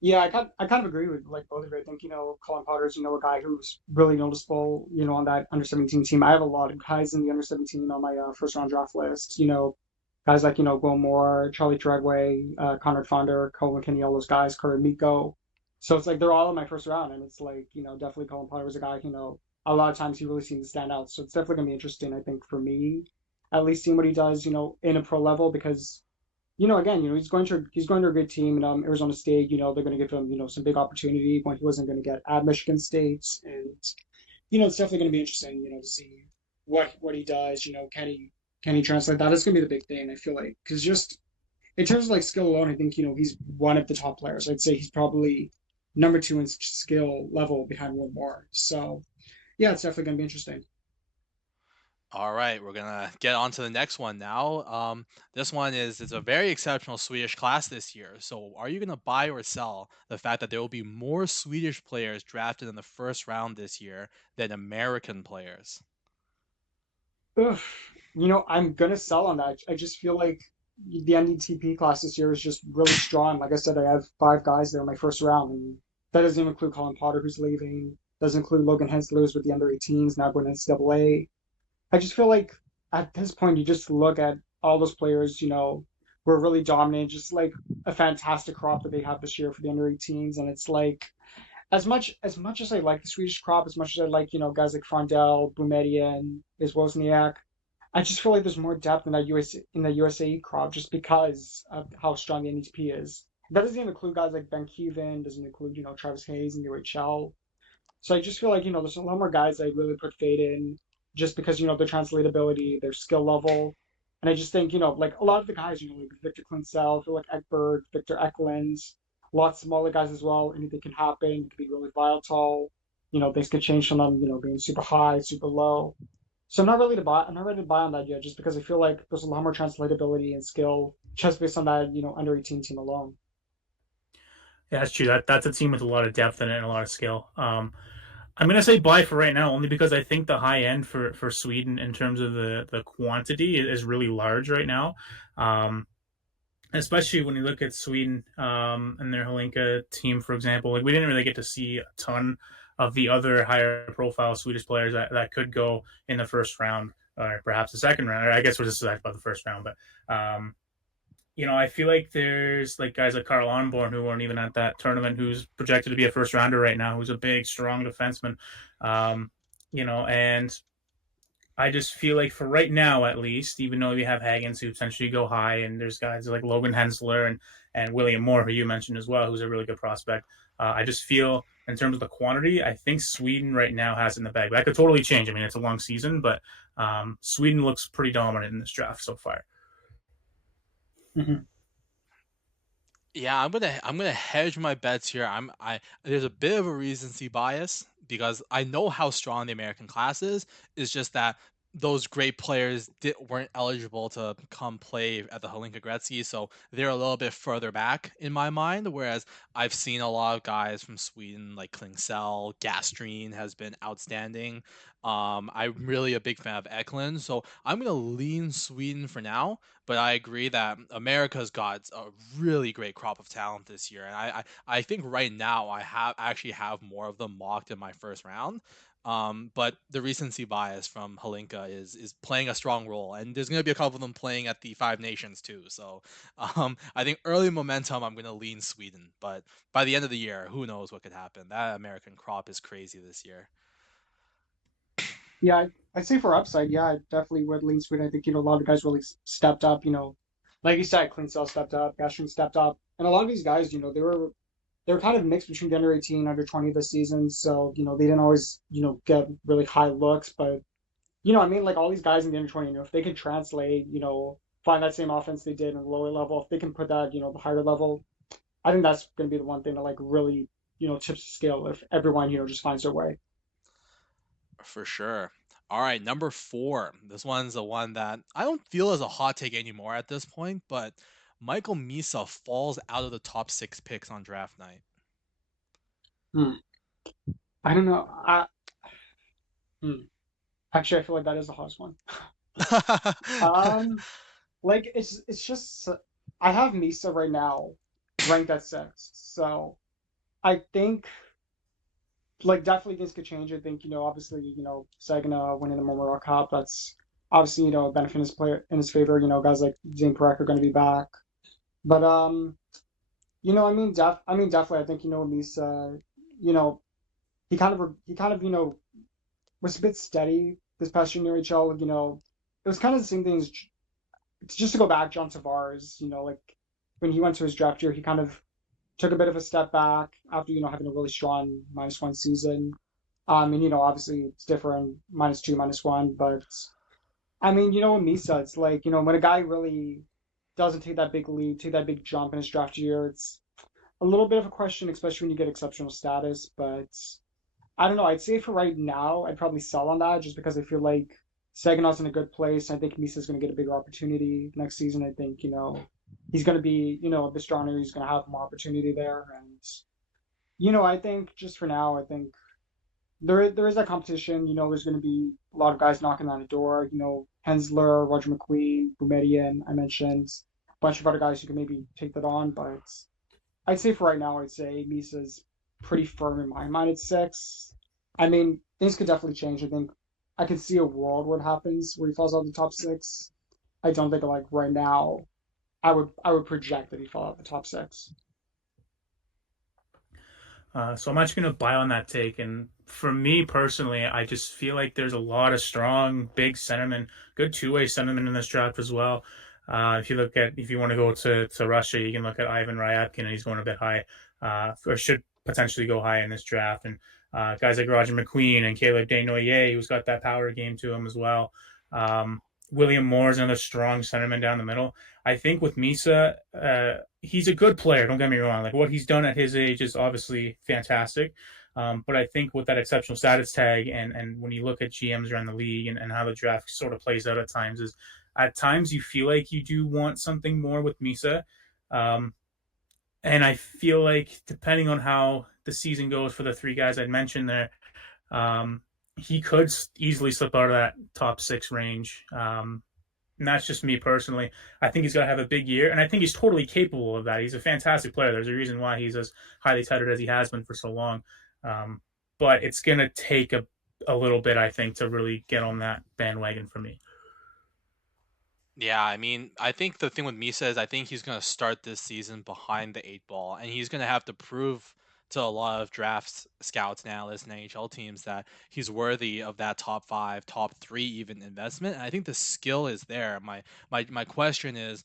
Yeah, I kind of agree with like both of you. I think Colin Potter's a guy who's really noticeable on that under 17 team. I have a lot of guys in the under 17 on my first round draft list. Guys like Will Moore, Charlie Treadway, Conrad Fonder, Cole McKinney, all those guys, Curry Miko. So it's like they're all in my first round, and it's like definitely Colin Potter was a guy. A lot of times he really seems to stand out. So it's definitely gonna be interesting. I think for me, at least seeing what he does in a pro level because again, he's going to a good team in Arizona State. They're going to give him some big opportunity when he wasn't going to get at Michigan State, and it's definitely going to be interesting, to see what he does. Can he translate that? That's going to be the big thing. I feel like because just in terms of like skill alone, I think he's one of the top players. I'd say he's probably number two in skill level behind Will Moore. So yeah, it's definitely going to be interesting. All right, we're gonna get on to the next one now. This one is it's a very exceptional Swedish class this year. So, are you gonna buy or sell the fact that there will be more Swedish players drafted in the first round this year than American players? Ugh, I'm gonna sell on that. I just feel like the NDTP class this year is just really strong. Like I said, I have five guys there in my first round, and that doesn't even include Colin Potter, who's leaving. Doesn't include Logan Hensler, who's with the under 18s, now going to NCAA. I just feel like at this point, you just look at all those players, who are really dominant, just like a fantastic crop that they have this year for the under 18s, and it's like as much as I like the Swedish crop, as much as I like guys like Frondell, Boumediene, as Wozniak, I just feel like there's more depth in that USAE crop just because of how strong the NEP is. That doesn't even include guys like Ben Keevan, doesn't include Travis Hayes and UHL. So I just feel like there's a lot more guys I really put faith in just because their translatability, their skill level, and I just think like a lot of the guys like Victor Klinsel, Philip Ekberg, Victor Eklund, lots of smaller guys as well. Anything can happen. It could be really volatile. Things could change from them being super high, super low. So I'm not ready to buy on that yet, just because I feel like there's a lot more translatability and skill just based on that under 18 team alone. Yeah, that's true. That's a team with a lot of depth in it and a lot of skill. I'm gonna say buy for right now, only because I think the high end for Sweden in terms of the quantity is really large right now. Um, Especially when you look at Sweden and their HLinka team, for example. Like we didn't really get to see a ton of the other higher profile Swedish players that could go in the first round or perhaps the second round. Or I guess we're just talking about the first round, but I feel like there's like guys like Carl Arnborn who weren't even at that tournament, who's projected to be a first rounder right now, who's a big, strong defenseman. Um, and I just feel like for right now, at least, even though you have Hagens who potentially go high, and there's guys like Logan Hensler and William Moore, who you mentioned as well, who's a really good prospect. I just feel in terms of the quantity, I think Sweden right now has it in the bag. But that could totally change. I mean, it's a long season, but Sweden looks pretty dominant in this draft so far. Mm-hmm. Yeah, I'm gonna hedge my bets here. I There's a bit of a recency bias because I know how strong the American class is. It's just that those great players weren't eligible to come play at the HLinka Gretzky, so they're a little bit further back in my mind. Whereas I've seen a lot of guys from Sweden like Klingsell, Gastreen has been outstanding. I'm really a big fan of Eklund, so I'm gonna lean Sweden for now. But I agree that America's got a really great crop of talent this year, and I think right now I actually have more of them mocked in my first round. But the recency bias from HLinka is playing a strong role, and there's going to be a couple of them playing at the Five Nations too. So I think early momentum, I'm going to lean Sweden, but by the end of the year, who knows what could happen? That American crop is crazy this year. Yeah, I'd say for upside, yeah, I definitely would lean Sweden. I think a lot of guys really stepped up. Like you said, Klinsel stepped up, Gastrin stepped up, and a lot of these guys, they were kind of mixed between the under 18 under 20 this season. So they didn't always get really high looks, but I mean, like all these guys in the under 20, if they can translate, find that same offense they did in the lower level, if they can put that, the higher level, I think that's going to be the one thing that like really, tips the scale if everyone, just finds their way. For sure. All right, number 4. This one's the one that I don't feel is a hot take anymore at this point, but Michael Misa falls out of the top 6 picks on draft night. Hmm. I don't know. Hmm. Actually, I feel like that is the hottest one. Um, like it's just I have Misa right now ranked at 6, so I think like definitely things could change. I think obviously Saginaw winning the Memorial Cup, that's obviously benefiting his player in his favor. Guys like Zane Perek are going to be back, but I mean definitely I think Misa, you know he kind of was a bit steady this past year in the NHL. It was kind of the same thing as just to go back, John Tavares. Like when he went to his draft year, he kind of took a bit of a step back after having a really strong -1 season. And obviously it's different -2, -1, but I mean with Misa, it's like when a guy really doesn't take that big leap, take that big jump in his draft year, it's a little bit of a question, especially when you get exceptional status. But I don't know. I'd say for right now, I'd probably sell on that just because I feel like Saginaw's in a good place. I think Misa's going to get a bigger opportunity next season. I think, he's going to be, a bit stronger. He's going to have more opportunity there. And, I think just for now, I think there is that competition. There's going to be a lot of guys knocking on the door. Hensler, Roger McQueen, Boumediene, I mentioned. A bunch of other guys who can maybe take that on. But I'd say for right now, I'd say Misa's pretty firm in my mind at 6. I mean, things could definitely change. I think I could see a world where it happens where he falls out of the top 6. I don't think like right now I would project that he fall out of the top 6. So I'm actually going to buy on that take. And for me personally, I just feel like there's a lot of strong, big sentiment, good two-way sentiment in this draft as well. If you want to go to Russia, you can look at Ivan Ryabkin, and he's going a bit high, or should potentially go high in this draft. And guys like Roger McQueen and Caleb Desnoyers, who's got that power game to him as well. William Moore is another strong centerman down the middle. I think with Misa, he's a good player. Don't get me wrong. Like what he's done at his age is obviously fantastic. But I think with that exceptional status tag and when you look at GMs around the league and how the draft sort of plays out at times you feel like you do want something more with Misa. Um, and I feel like depending on how the season goes for the three guys I mentioned there, um, he could easily slip out of that top 6 range. And that's just me personally. I think he's going to have a big year, and I think he's totally capable of that. He's a fantastic player. There's a reason why he's as highly touted as he has been for so long. Um, but it's going to take a little bit, I think, to really get on that bandwagon for me. Yeah, I mean, I think the thing with Misa is I think he's going to start this season behind the 8 ball, and he's going to have to prove to a lot of drafts scouts and analysts and NHL teams that he's worthy of that top 5, top 3 even investment. And I think the skill is there. My question is,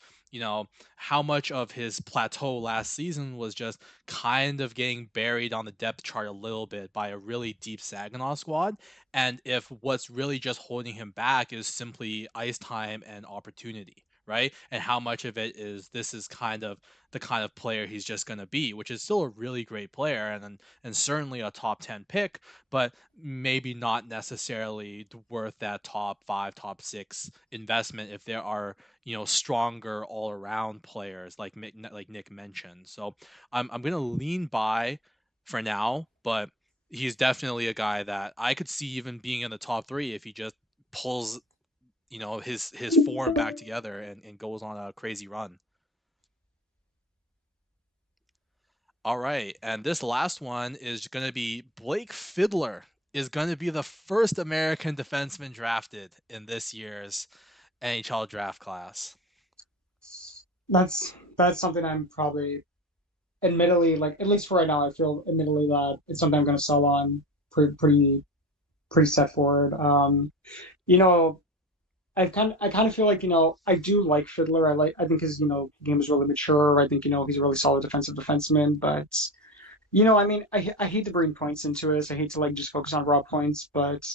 how much of his plateau last season was just kind of getting buried on the depth chart a little bit by a really deep Saginaw squad, and if what's really just holding him back is simply ice time and opportunity, right? And how much of it is this is kind of the kind of player he's just going to be, which is still a really great player and certainly a top 10 pick, but maybe not necessarily worth that top 5, top 6 investment if there are, stronger all-around players like Nick mentioned. So I'm going to lean by for now, but he's definitely a guy that I could see even being in the top 3 if he just pulls, his form back together and goes on a crazy run. All right, and this last one is going to be Blake Fiddler is going to be the first American defenseman drafted in this year's NHL draft class. That's something I'm probably admittedly like at least for right now I feel admittedly that it's something I'm going to sell on pretty set forward. You know, I kind of feel like I do like Fiddler. I think his game is really mature. I think he's a really solid defensive defenseman. But I mean I hate to bring points into this. I hate to like just focus on raw points. But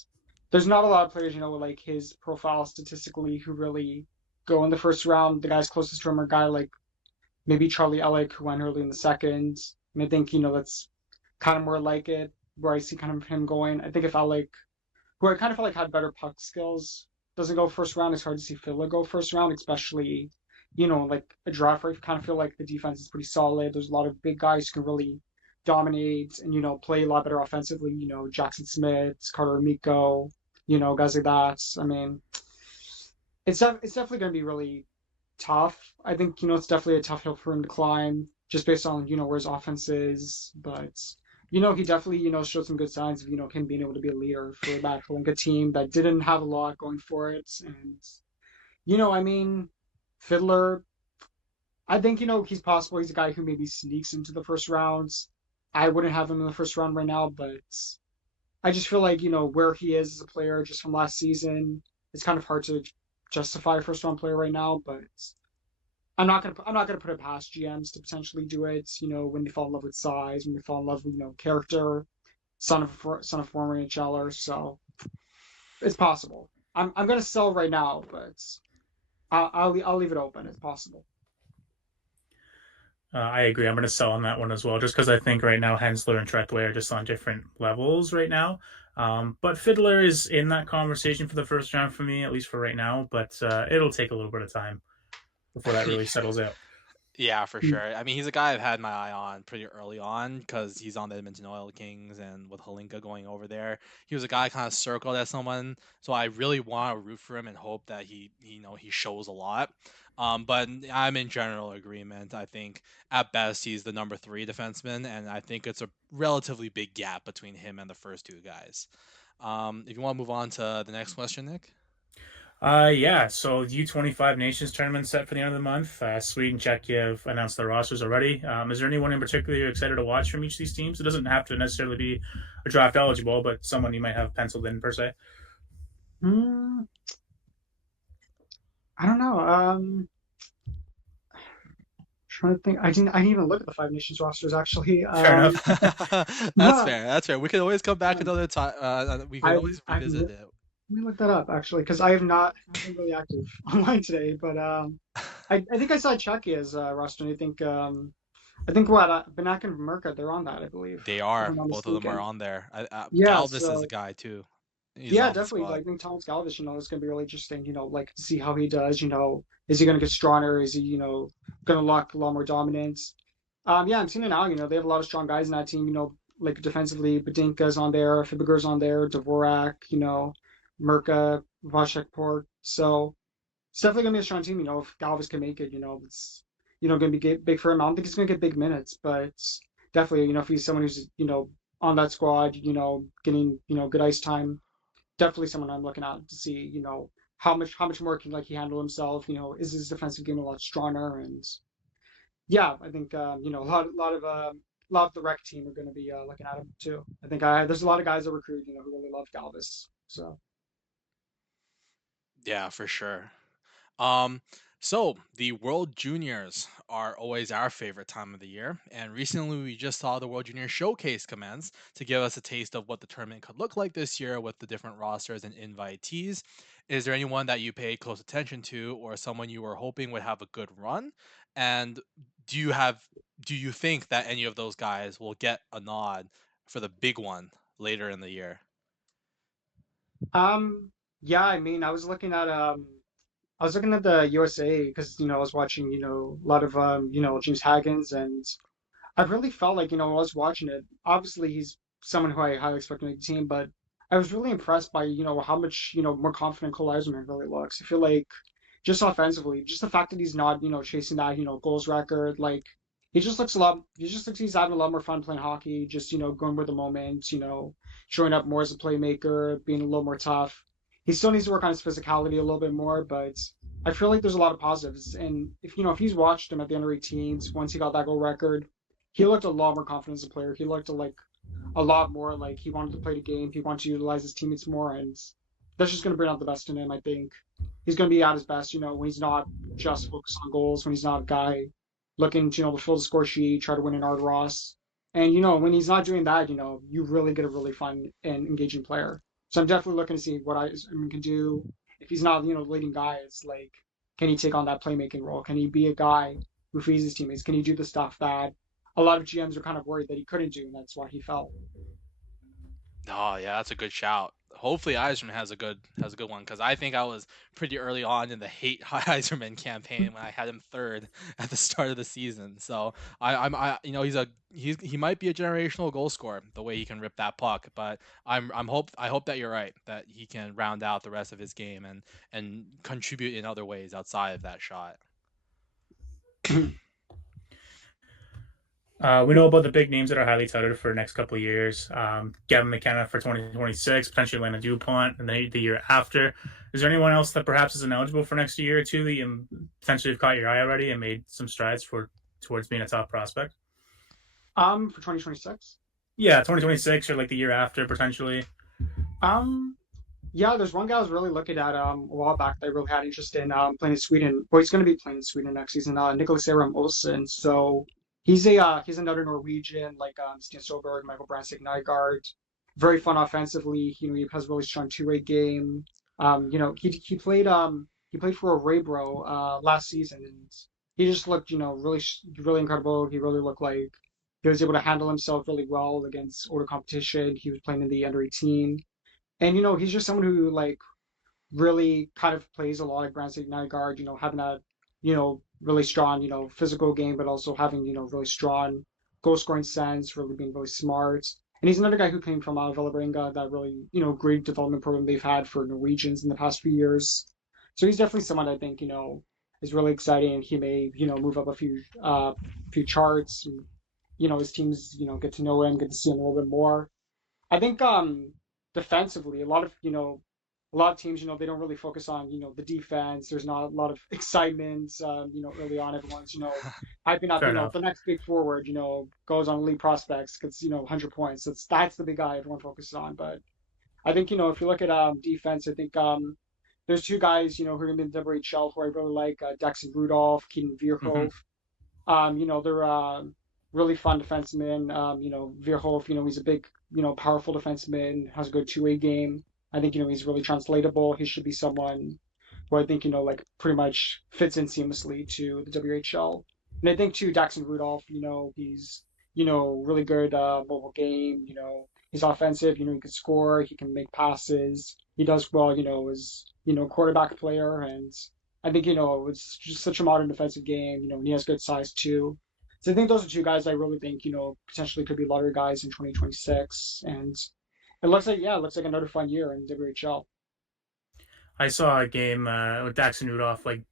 there's not a lot of players, with like his profile statistically who really go in the first round. The guys closest to him are a guy like maybe Charlie Ellick, who went early in the second. And I think, that's kind of more like it, where I see kind of him going. I think if Ellick, who I kind of felt like had better puck skills, doesn't go first round, it's hard to see Fiddler go first round, especially, like a draft where you kind of feel like the defense is pretty solid. There's a lot of big guys who can really dominate and, play a lot better offensively, Jackson Smith, Carter Miko, guys like that. I mean, it's definitely going to be really tough. I think, it's definitely a tough hill for him to climb just based on, where his offense is. But, he definitely, showed some good signs of, him being able to be a leader for that HLinka team that didn't have a lot going for it. And, I mean, Fiddler, I think, he's possible. He's a guy who maybe sneaks into the first rounds. I wouldn't have him in the first round right now, but I just feel like, where he is as a player just from last season, it's kind of hard to justify a first round player right now, but I'm not gonna put it past GMs to potentially do it. When they fall in love with size, when they fall in love with character, son of former NHLer. So it's possible. I'm gonna sell right now, but I'll leave it open. It's possible. I agree. I'm going to sell on that one as well, just because I think right now Hensler and Trethway are just on different levels right now. But Fiddler is in that conversation for the first round for me, at least for right now. But it'll take a little bit of time before that really settles out. Yeah, for sure. I mean, he's a guy I've had my eye on pretty early on because he's on the Edmonton Oil Kings, and with HLinka going over there, he was a guy kind of circled as someone. So I really want to root for him and hope that he shows a lot. But I'm in general agreement. I think at best he's the number three defenseman, and I think it's a relatively big gap between him and the first two guys. If you want to move on to the next question, Nick. Yeah, so U25 Nations tournament set for the end of the month. Sweden, Czechia have announced their rosters already. Is there anyone in particular you're excited to watch from each of these teams? It doesn't have to necessarily be a draft eligible, but someone you might have penciled in per se. Hmm, I don't know. Trying to think. I didn't even look at the Five Nations rosters actually. Fair enough. That's fair. That's fair. We can always come back another time. We can always I've revisit it. Let me look that up actually, because I have not been really active online today. But I think I saw Czechia's roster, and I think what Benak and Merca, they're on that, I believe, They if are. I'm not Both of them are mistaken. on there. Yeah, Galvis is a so guy too. He's yeah, on the definitely. squad. Like, I think Thomas Galvis, it's gonna be really interesting. Like to see how he does. Is he gonna get stronger? Is he, gonna look a lot more dominant? Yeah, I'm seeing it now. They have a lot of strong guys in that team. Like defensively, Badinka's on there, Fibiger's on there, Dvorak, Merca, Vashekport. So it's definitely gonna be a strong team. If Galvis can make it, it's gonna be big for him. I don't think he's gonna get big minutes, but definitely, if he's someone who's on that squad, getting good ice time, definitely someone I'm looking at to see, how much more can like he handle himself. Is his defensive game a lot stronger? And yeah, I think a lot of the rec team are going to be looking at him too. I think there's a lot of guys that recruit, who really love Galvis. So Yeah, for sure. Um, so the World Juniors are always our favorite time of the year, and recently we just saw the World Junior Showcase commence to give us a taste of what the tournament could look like this year with the different rosters and invitees. Is there anyone that you paid close attention to, or someone you were hoping would have a good run? And do you have do you think that any of those guys will get a nod for the big one later in the year? um, yeah, I mean, I was looking at the USA because I was watching a lot of James Haggins, and I really felt like, I was watching it. Obviously, he's someone who I highly expect to make the team, but I was really impressed by, how much, more confident Cole Eiserman really looks. I feel like just offensively, just the fact that he's not, chasing that, goals record, like he just looks he's having a lot more fun playing hockey, just, going with the moment, showing up more as a playmaker, being a little more tough. He still needs to work on his physicality a little bit more, but I feel like there's a lot of positives. And if he's watched him at the under 18s, once he got that goal record, he looked a lot more confident as a player. He looked like a lot more like he wanted to play the game. He wanted to utilize his teammates more, and that's just going to bring out the best in him. I think he's going to be at his best. When he's not just focused on goals, when he's not a guy looking to to fill the score sheet, try to win an Art Ross, and when he's not doing that, you really get a really fun and engaging player. So I'm definitely looking to see what Yzerman can do. If he's not, the leading guy, it's like, can he take on that playmaking role? Can he be a guy who feeds his teammates? Can he do the stuff that a lot of GMs are kind of worried that he couldn't do, and that's why he fell. Oh yeah, that's a good shout. Hopefully Eiserman has a good one because I think I was pretty early on in the hate Eiserman campaign when I had him third at the start of the season. So he might be a generational goal scorer the way he can rip that puck. But I hope that you're right that he can round out the rest of his game and contribute in other ways outside of that shot. We know about the big names that are highly touted for the next couple of years. Gavin McKenna for 2026, potentially Lena Dupont, and then the year after. Is there anyone else that perhaps is ineligible for next year or two that you potentially have caught your eye already and made some strides towards being a top prospect? For 2026. Yeah, 2026 or like the year after potentially. Um, yeah, there's one guy I was really looking at a while back that I really had interest in playing in Sweden. Well, he's going to be playing in Sweden next season. Nicholas Aram Olsen. So he's another Norwegian like Sten Solberg, Michael Brandstad Nygaard. Very fun offensively. He has a really strong two-way game. He played for a Rebro last season, and he just looked really incredible. He really looked like he was able to handle himself really well against older competition. He was playing in the under 18. And he's just someone who like really kind of plays a lot like Brandstad Nygaard, having that, really strong, physical game, but also having, really strong goal scoring sense, really being really smart. And he's another guy who came from Villabringa, that really, great development program they've had for Norwegians in the past few years. So he's definitely someone I think, is really exciting. He may, move up a few charts. And, his teams, get to know him, get to see him a little bit more. I think defensively, a lot of teams, they don't really focus on, the defense. There's not a lot of excitement, early on. Everyone's, hyping up, Fair enough. the next big forward, goes on elite prospects, gets, 100 points. That's the big guy everyone focuses on. But I think, if you look at defense, I think there's two guys, who are going to be in the WHL who I really like, Dexter Rudolph, Keaton Mm-hmm. Vierhoff. They're really fun defensemen. Vierhoff, he's a big, powerful defenseman, has a good two-way game. I think, he's really translatable. He should be someone who I think, like pretty much fits in seamlessly to the WHL. And I think too, Daxon Rudolph, he's, really good mobile game. He's offensive, he can score, he can make passes. He does well, as, quarterback player. And I think, it's just such a modern defensive game, and he has good size too. So I think those are two guys I really think, potentially could be lottery guys in 2026. And it looks like another fun year in WHL. I saw a game with Daxon Rudolph like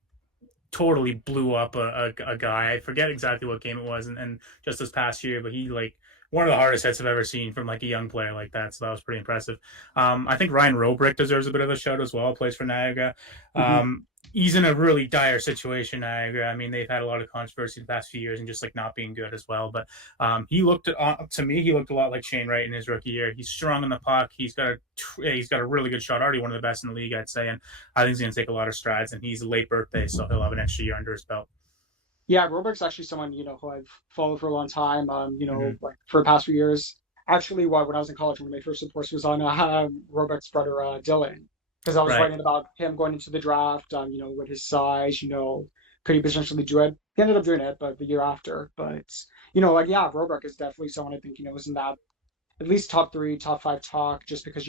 totally blew up a guy. I forget exactly what game it was, and just this past year, but he like one of the hardest hits I've ever seen from like a young player like that. So that was pretty impressive. I think Ryan Robrick deserves a bit of a shout as well. Plays for Niagara. Mm-hmm. He's in a really dire situation, Niagara. I mean, they've had a lot of controversy the past few years and just like not being good as well. But he looked to me, he looked a lot like Shane Wright in his rookie year. He's strong in the puck. He's got a really good shot, already one of the best in the league, I'd say. And I think he's going to take a lot of strides. And he's a late birthday, so he'll have an extra year under his belt. Yeah, Robert's actually someone, who I've followed for a long time, Mm-hmm. like for the past few years. Actually, when I was in college, one of my first reports was on Robert's brother, Dylan, because I was Right. writing about him going into the draft, with his size, could he potentially do it? He ended up doing it, but the year after. But, yeah, Robert is definitely someone I think, is in that at least top three, top five talk, just because,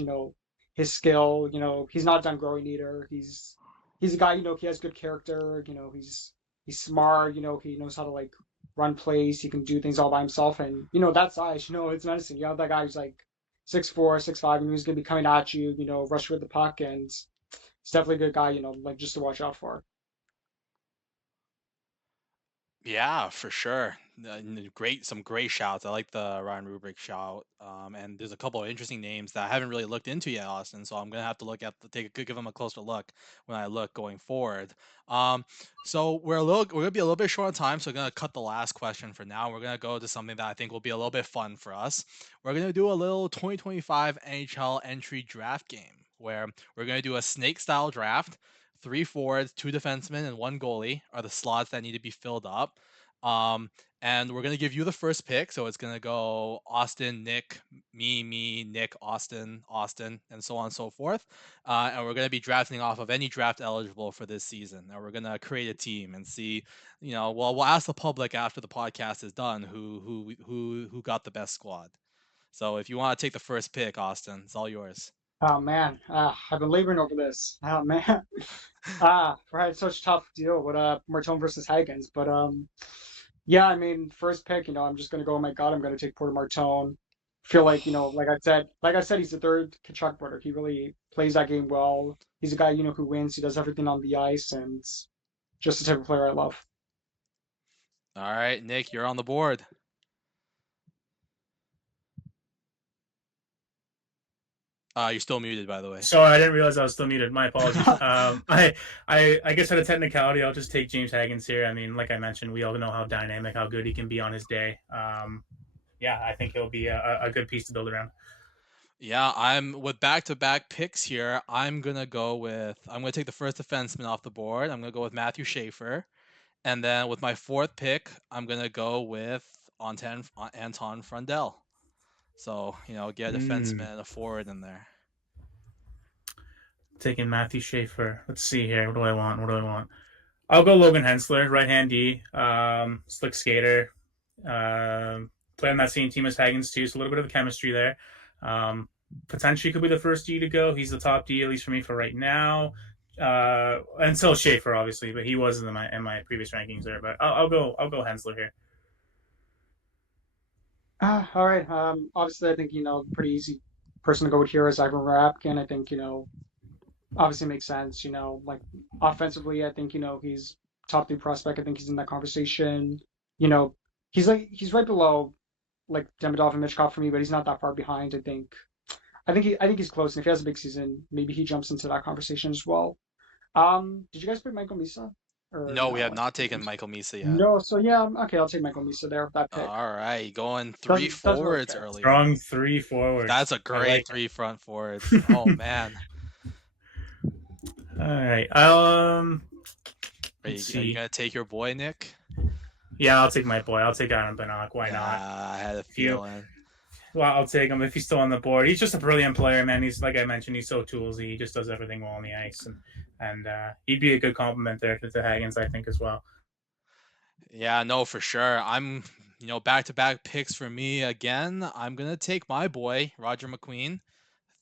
his skill, he's not done growing either. He's a guy, he has good character, he's smart, he knows how to like run plays, he can do things all by himself. And, that size, it's medicine. You have that guy who's like 6'4", 6'5", and he's gonna be coming at you, rush with the puck, and it's definitely a good guy, like just to watch out for. Yeah, for sure. Some great shouts. I like the Ryan Rubrick shout. And there's a couple of interesting names that I haven't really looked into yet, Austin. So I'm gonna have to give them a closer look when I look going forward. Um, so we're gonna be a little bit short on time, so we're gonna cut the last question for now. We're gonna go to something that I think will be a little bit fun for us. We're gonna do a little 2025 NHL entry draft game where we're gonna do a snake style draft. Three forwards, two defensemen, and one goalie are the slots that need to be filled up. and we're gonna give you the first pick. So it's gonna go Austin, Nick, me, Nick, Austin, and so on and so forth. And we're gonna be drafting off of any draft eligible for this season. And we're gonna create a team and see, well, we'll ask the public after the podcast is done who got the best squad. So if you want to take the first pick, Austin, it's all yours. Oh man, I've been laboring over this. Oh man, right, such a tough deal with Martone versus Higgins, but yeah, I mean, first pick, I'm just gonna go. Oh my God, I'm gonna take Porter Martone. Feel like like I said, he's the third Kachuk brother. He really plays that game well. He's a guy who wins. He does everything on the ice, and just the type of player I love. All right, Nick, you're on the board. You're still muted, by the way. Sorry, I didn't realize I was still muted. My apologies. I guess out of technicality, I'll just take James Higgins here. I mean, like I mentioned, we all know how dynamic, how good he can be on his day. Yeah, I think he'll be a good piece to build around. Yeah, I'm with back-to-back picks here. I'm gonna take the first defenseman off the board. I'm gonna go with Matthew Schaefer, and then with my fourth pick, I'm gonna go with Anton Frundell. So get a defenseman and a forward in there. Taking Matthew Schaefer. Let's see here. What do I want? I'll go Logan Hensler, right-hand D, slick skater. Play on that same team as Higgins too, so a little bit of chemistry there. Potentially could be the first D to go. He's the top D, at least for me for right now. And so Schaefer, obviously, but he wasn't in my previous rankings there. But I'll go Hensler here. All right. Obviously, I think pretty easy person to go with here is Ivan Rapkin. I think obviously makes sense. Like offensively, I think he's top 3 prospect. I think he's in that conversation. He's right below like Demidov and Michkov for me, but he's not that far behind. I think he's close, and if he has a big season, maybe he jumps into that conversation as well. Did you guys pick Michael Misa? Or No, we no? have not taken Michael Misa yet. No, so yeah, okay, I'll take Michael Misa there. That pick. All right, going three Doesn't really forwards fit. early. Strong 3 forwards. That's a great like 3 front forwards. Oh man. All right. Are you gonna take your boy, Nick? Yeah, I'll take my boy. I'll take Aaron Bannock. Why not? I had a feeling. Well, I'll take him if he's still on the board. He's just a brilliant player, man. He's like I mentioned, he's so toolsy. He just does everything well on the ice, and he'd be a good compliment there to Higgins, I think, as well. Yeah, no, for sure. I'm, back-to-back picks for me again. I'm gonna take my boy, Roger McQueen.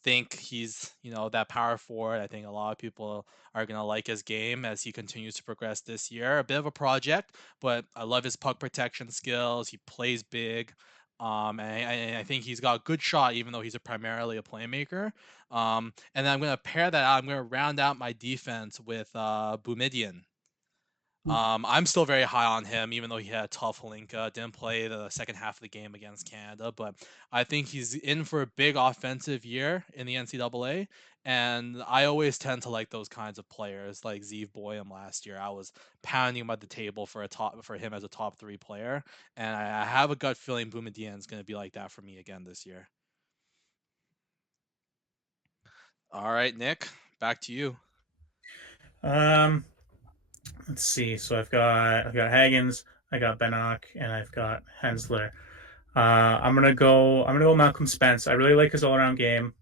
Think he's, that power forward. I think a lot of people are gonna like his game as he continues to progress this year. A bit of a project, but I love his puck protection skills. He plays big. And I think he's got a good shot, even though he's primarily a playmaker. And then I'm gonna pair that out. I'm gonna round out my defense with Boumedienne. I'm still very high on him, even though he had a tough HLinka, didn't play the second half of the game against Canada. But I think he's in for a big offensive year in the NCAA. And I always tend to like those kinds of players, like Zeev Boyum last year. I was pounding him at the table for him as a top 3 player, and I have a gut feeling Boumedienne is going to be like that for me again this year. All right, Nick, back to you. Let's see. So I've got Higgins, I got Bannock, and I've got Hensler. I'm gonna go Malcolm Spence. I really like his all around game.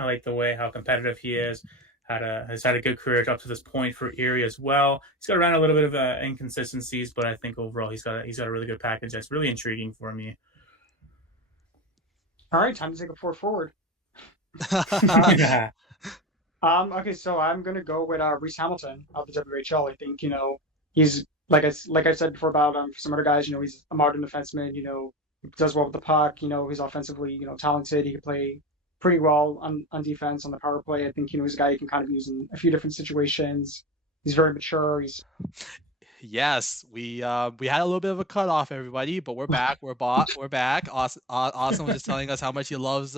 I like the way how competitive he is. Has had a good career up to this point for Erie as well. He's got around a little bit of inconsistencies, but I think overall he's got a really good package that's really intriguing for me. All right, time to take a 4 forward. Okay, so I'm gonna go with Reese Hamilton of the WHL. I think he's like I said before about some other guys. He's a modern defenseman. He does well with the puck. He's offensively talented. He can play pretty well on defense on the power play. I think he's a guy you can kind of use in a few different situations. He's very mature. Yes, we had a little bit of a cutoff, everybody, but we're back. We're back. Austin was just telling us how much he loves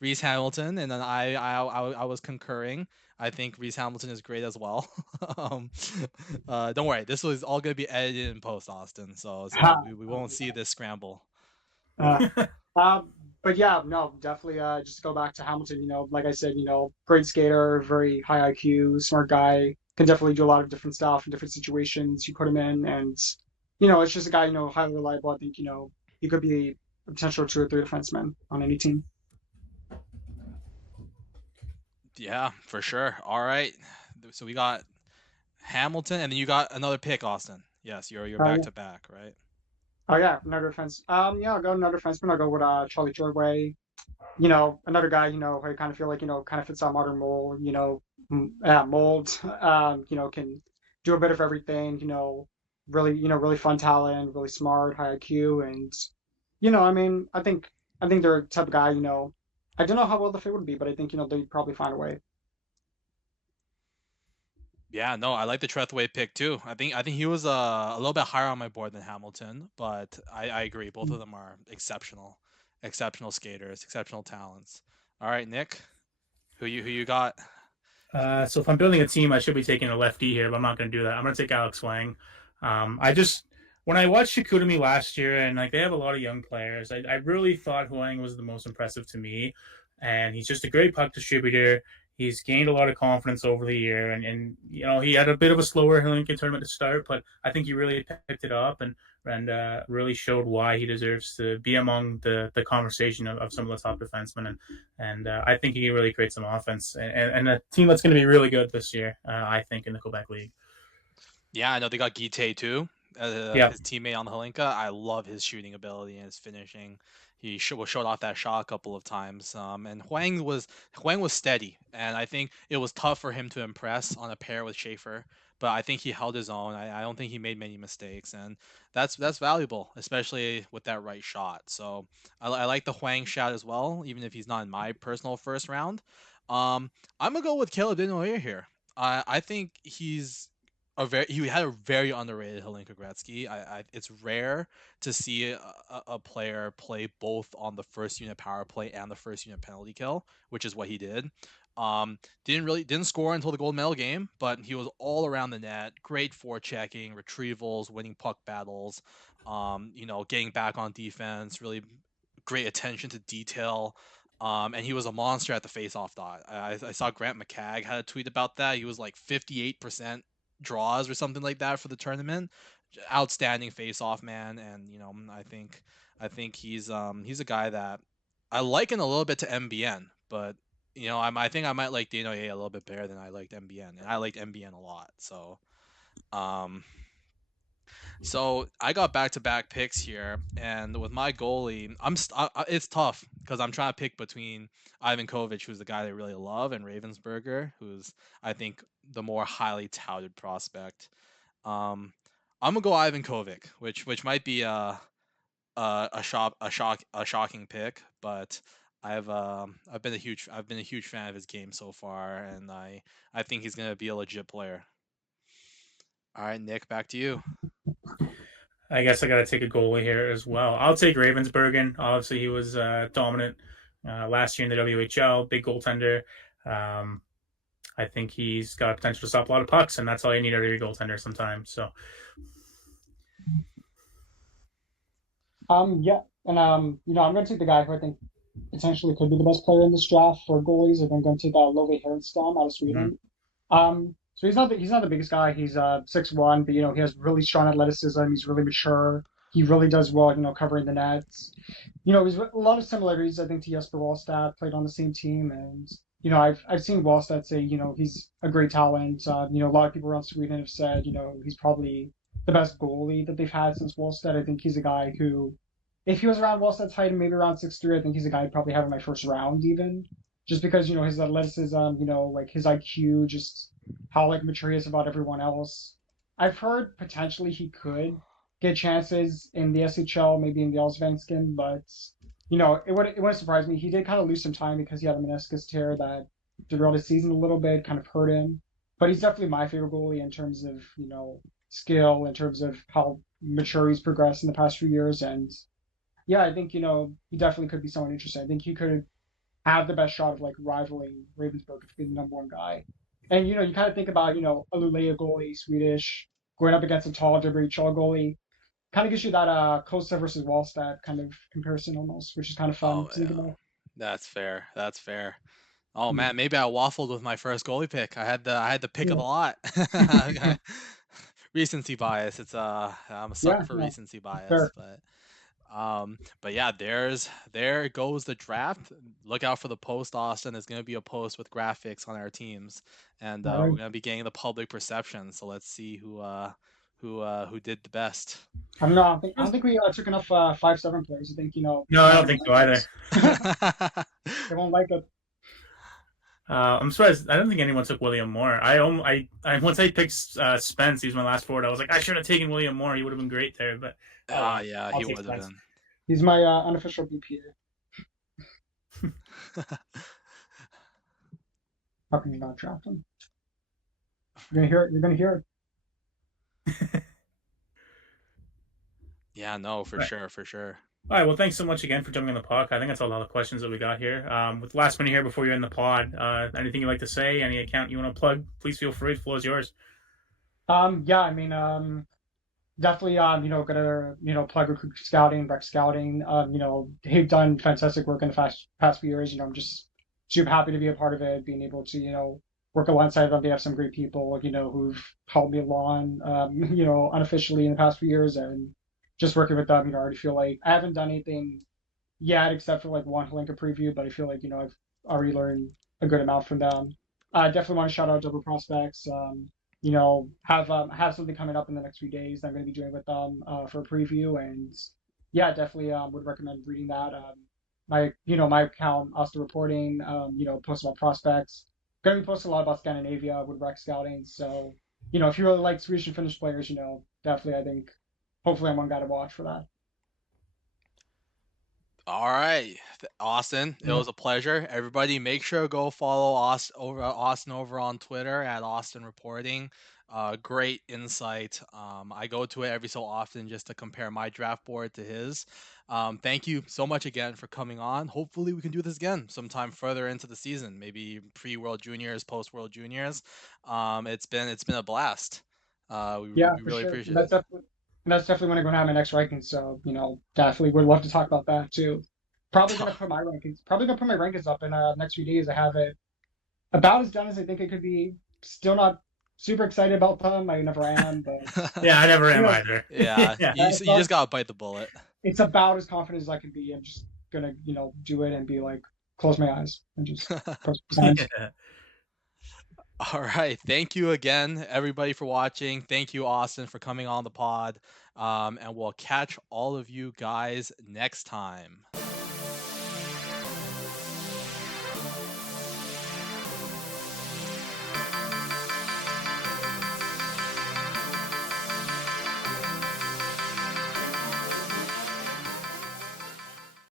Reese Hamilton, and then I was concurring. I think Reese Hamilton is great as well. Don't worry, this was all gonna be edited in post, Austin, so we won't see this scramble. But yeah, no, definitely. Just go back to Hamilton. Like I said, great skater, very high IQ, smart guy. Can definitely do a lot of different stuff in different situations you put him in, and it's just a guy, highly reliable. I think, he could be a potential 2 or 3 defenseman on any team. Yeah, for sure. All right. So we got Hamilton, and then you got another pick, Austin. Yes, you're back Yeah. to back, right? Oh yeah, another defense. Yeah, I'll go another defenseman. I'll go with Charlie Jorway. Another guy, who I kind of feel like, kind of fits that modern mold, mold, can do a bit of everything, really fun talent, really smart, high IQ. And, I mean, I think they're a type of guy, I don't know how well the fit would be, but I think, they'd probably find a way. Yeah, no, I like the Trethway pick too. I think he was a little bit higher on my board than Hamilton, but I agree. Both of them are exceptional skaters, exceptional talents. All right, Nick, who you got? So if I'm building a team, I should be taking a lefty here, but I'm not going to do that. I'm going to take Alex Wang. I just when I watched Chicoutimi last year, and like they have a lot of young players, I really thought Wang was the most impressive to me, and he's just a great puck distributor. He's gained a lot of confidence over the year, and he had a bit of a slower HLinka tournament to start, but I think he really picked it up and really showed why he deserves to be among the conversation of some of the top defensemen. And I think he can really create some offense and a team that's going to be really good this year. I think in the Quebec League. Yeah, I know they got Guite too, Yeah, his teammate on the Helinka. I love his shooting ability and his finishing. He showed off that shot a couple of times. And Huang was steady, and I think it was tough for him to impress on a pair with Schaefer. But I think he held his own. I don't think he made many mistakes, and that's valuable, especially with that right shot. So I like the Huang shot as well, even if he's not in my personal first round. I'm gonna go with Caleb Denoyer here. I think he had a very underrated HLinka Gretzky. It's rare to see a player play both on the first unit power play and the first unit penalty kill, which is what he did. Didn't score until the gold medal game, but he was all around the net. Great forechecking, retrievals, winning puck battles. Getting back on defense. Really great attention to detail. And he was a monster at the face-off dot. I saw Grant McCagg had a tweet about that. He was like 58% draws or something like that for the tournament. Outstanding face-off man, and I think he's a guy that I liken a little bit to MBN, but I think I might like Dino A a little bit better than I liked MBN, and I liked MBN a lot. Um, so I got back-to-back picks here, and with my goalie, it's tough because I'm trying to pick between Ivan Kovic, who's the guy I really love, and Ravensburger, who's I think the more highly touted prospect. Um, I'm gonna go Ivan Kovic, which might be a shocking pick, but I've been a huge fan of his game so far, and I think he's gonna be a legit player. All right, Nick, back to you. I guess I got to take a goalie here as well. I'll take Ravensburgen. Obviously, he was dominant last year in the WHL, big goaltender. Um, I think he's got potential to stop a lot of pucks, and that's all you need out of your goaltender sometimes. So Yeah, and I'm going to take the guy who I think potentially could be the best player in this draft for goalies. I think I'm going to take Love Herenstam out of mm-hmm. Sweden. So he's not the biggest guy. He's 6'1", but he has really strong athleticism. He's really mature. He really does well, covering the nets. He's a lot of similarities, I think, to Jesper Wallstedt. Played on the same team, and I've seen Wallstedt say, he's a great talent. A lot of people around Sweden have said, he's probably the best goalie that they've had since Wallstedt. I think he's a guy who, if he was around Wallstedt's height and maybe around 6'3", I think he's a guy I'd probably have in my first round even, just because his athleticism, like his IQ, just how like mature he is about everyone else. I've heard potentially he could get chances in the SHL, maybe in the Allsvenskan, but it wouldn't surprise me. He did kind of lose some time because he had a meniscus tear that derailed his season a little bit, kind of hurt him. But he's definitely my favorite goalie in terms of skill, in terms of how mature he's progressed in the past few years, and yeah, I think he definitely could be someone interesting. I think he could have the best shot of like rivaling Ravensburg to be the number one guy. And you kind of think about a Luleå goalie, Swedish, going up against a tall WHL goalie, kind of gives you that Costa versus Wallstedt kind of comparison almost, which is kind of fun Oh to think yeah, about. that's fair. That's fair. Oh Mm. man, maybe I waffled with my first goalie pick. I had the pick of Yeah. the lot. recency bias. I'm a sucker Yeah, for no, recency bias, fair. but yeah, there goes the draft. Look out for the post, Austin. There's gonna be a post with graphics on our teams, and All we're right. gonna be getting the public perception. So let's see who did the best. I don't know. I don't think we took enough 5-7 players. I think No, I not don't think so either. everyone they won't like it. I'm surprised. I don't think anyone took William Moore. I once I picked Spence. He's my last forward. I was like, I should have taken William Moore. He would have been great there. But oh Ah, well, yeah, I'll he take would have Spence. been. He's my unofficial BPA. How can you not draft him? You're gonna hear it. You're gonna hear it. Yeah, no, for Right. sure, for sure. All right. Well, thanks so much again for jumping on the pod. I think that's a lot of questions that we got here. With the last minute here before you end the pod, anything you'd like to say? Any account you want to plug? Please feel free. The floor is yours. Yeah, I mean, definitely, gonna, plug Recruit Scouting, RecScouting. They've done fantastic work in the past few years. I'm just super happy to be a part of it, being able to, work alongside them. They have some great people, who've helped me along, unofficially in the past few years, and just working with them, I already feel like I haven't done anything yet except for like one HLinka preview, but I feel like, I've already learned a good amount from them. I definitely want to shout out Double Prospects. Have something coming up in the next few days that I'm going to be doing with them for a preview, and yeah, definitely would recommend reading that. My account, Austin Reporting, posts about prospects. Going to be posting a lot about Scandinavia with RecScouting. So, if you really like Swedish and Finnish players, definitely I think hopefully I'm one guy to watch for that. All right, Austin, it Yeah, was a pleasure. Everybody, make sure to go follow Austin over on Twitter at Austin Reporting. Great insight. I go to it every so often just to compare my draft board to his. Thank you so much again for coming on. Hopefully, we can do this again sometime further into the season, maybe pre-World Juniors, post-World Juniors. It's been a blast. yeah, We for really sure. appreciate it. That's definitely when I'm going to have my next ranking. So, definitely would love to talk about that too. Probably going to put my rankings. Probably going to put my rankings up in next few days. I have it about as done as I think it could be. Still not super excited about them. I never am, but Yeah, I never you am know, either. Yeah, Yeah. you just gotta bite the bullet. it's about as confident as I can be. I'm just gonna, do it and be like, close my eyes and just press signs. Yeah. All right. Thank you again, everybody, for watching. Thank you, Austin, for coming on the pod. And we'll catch all of you guys next time.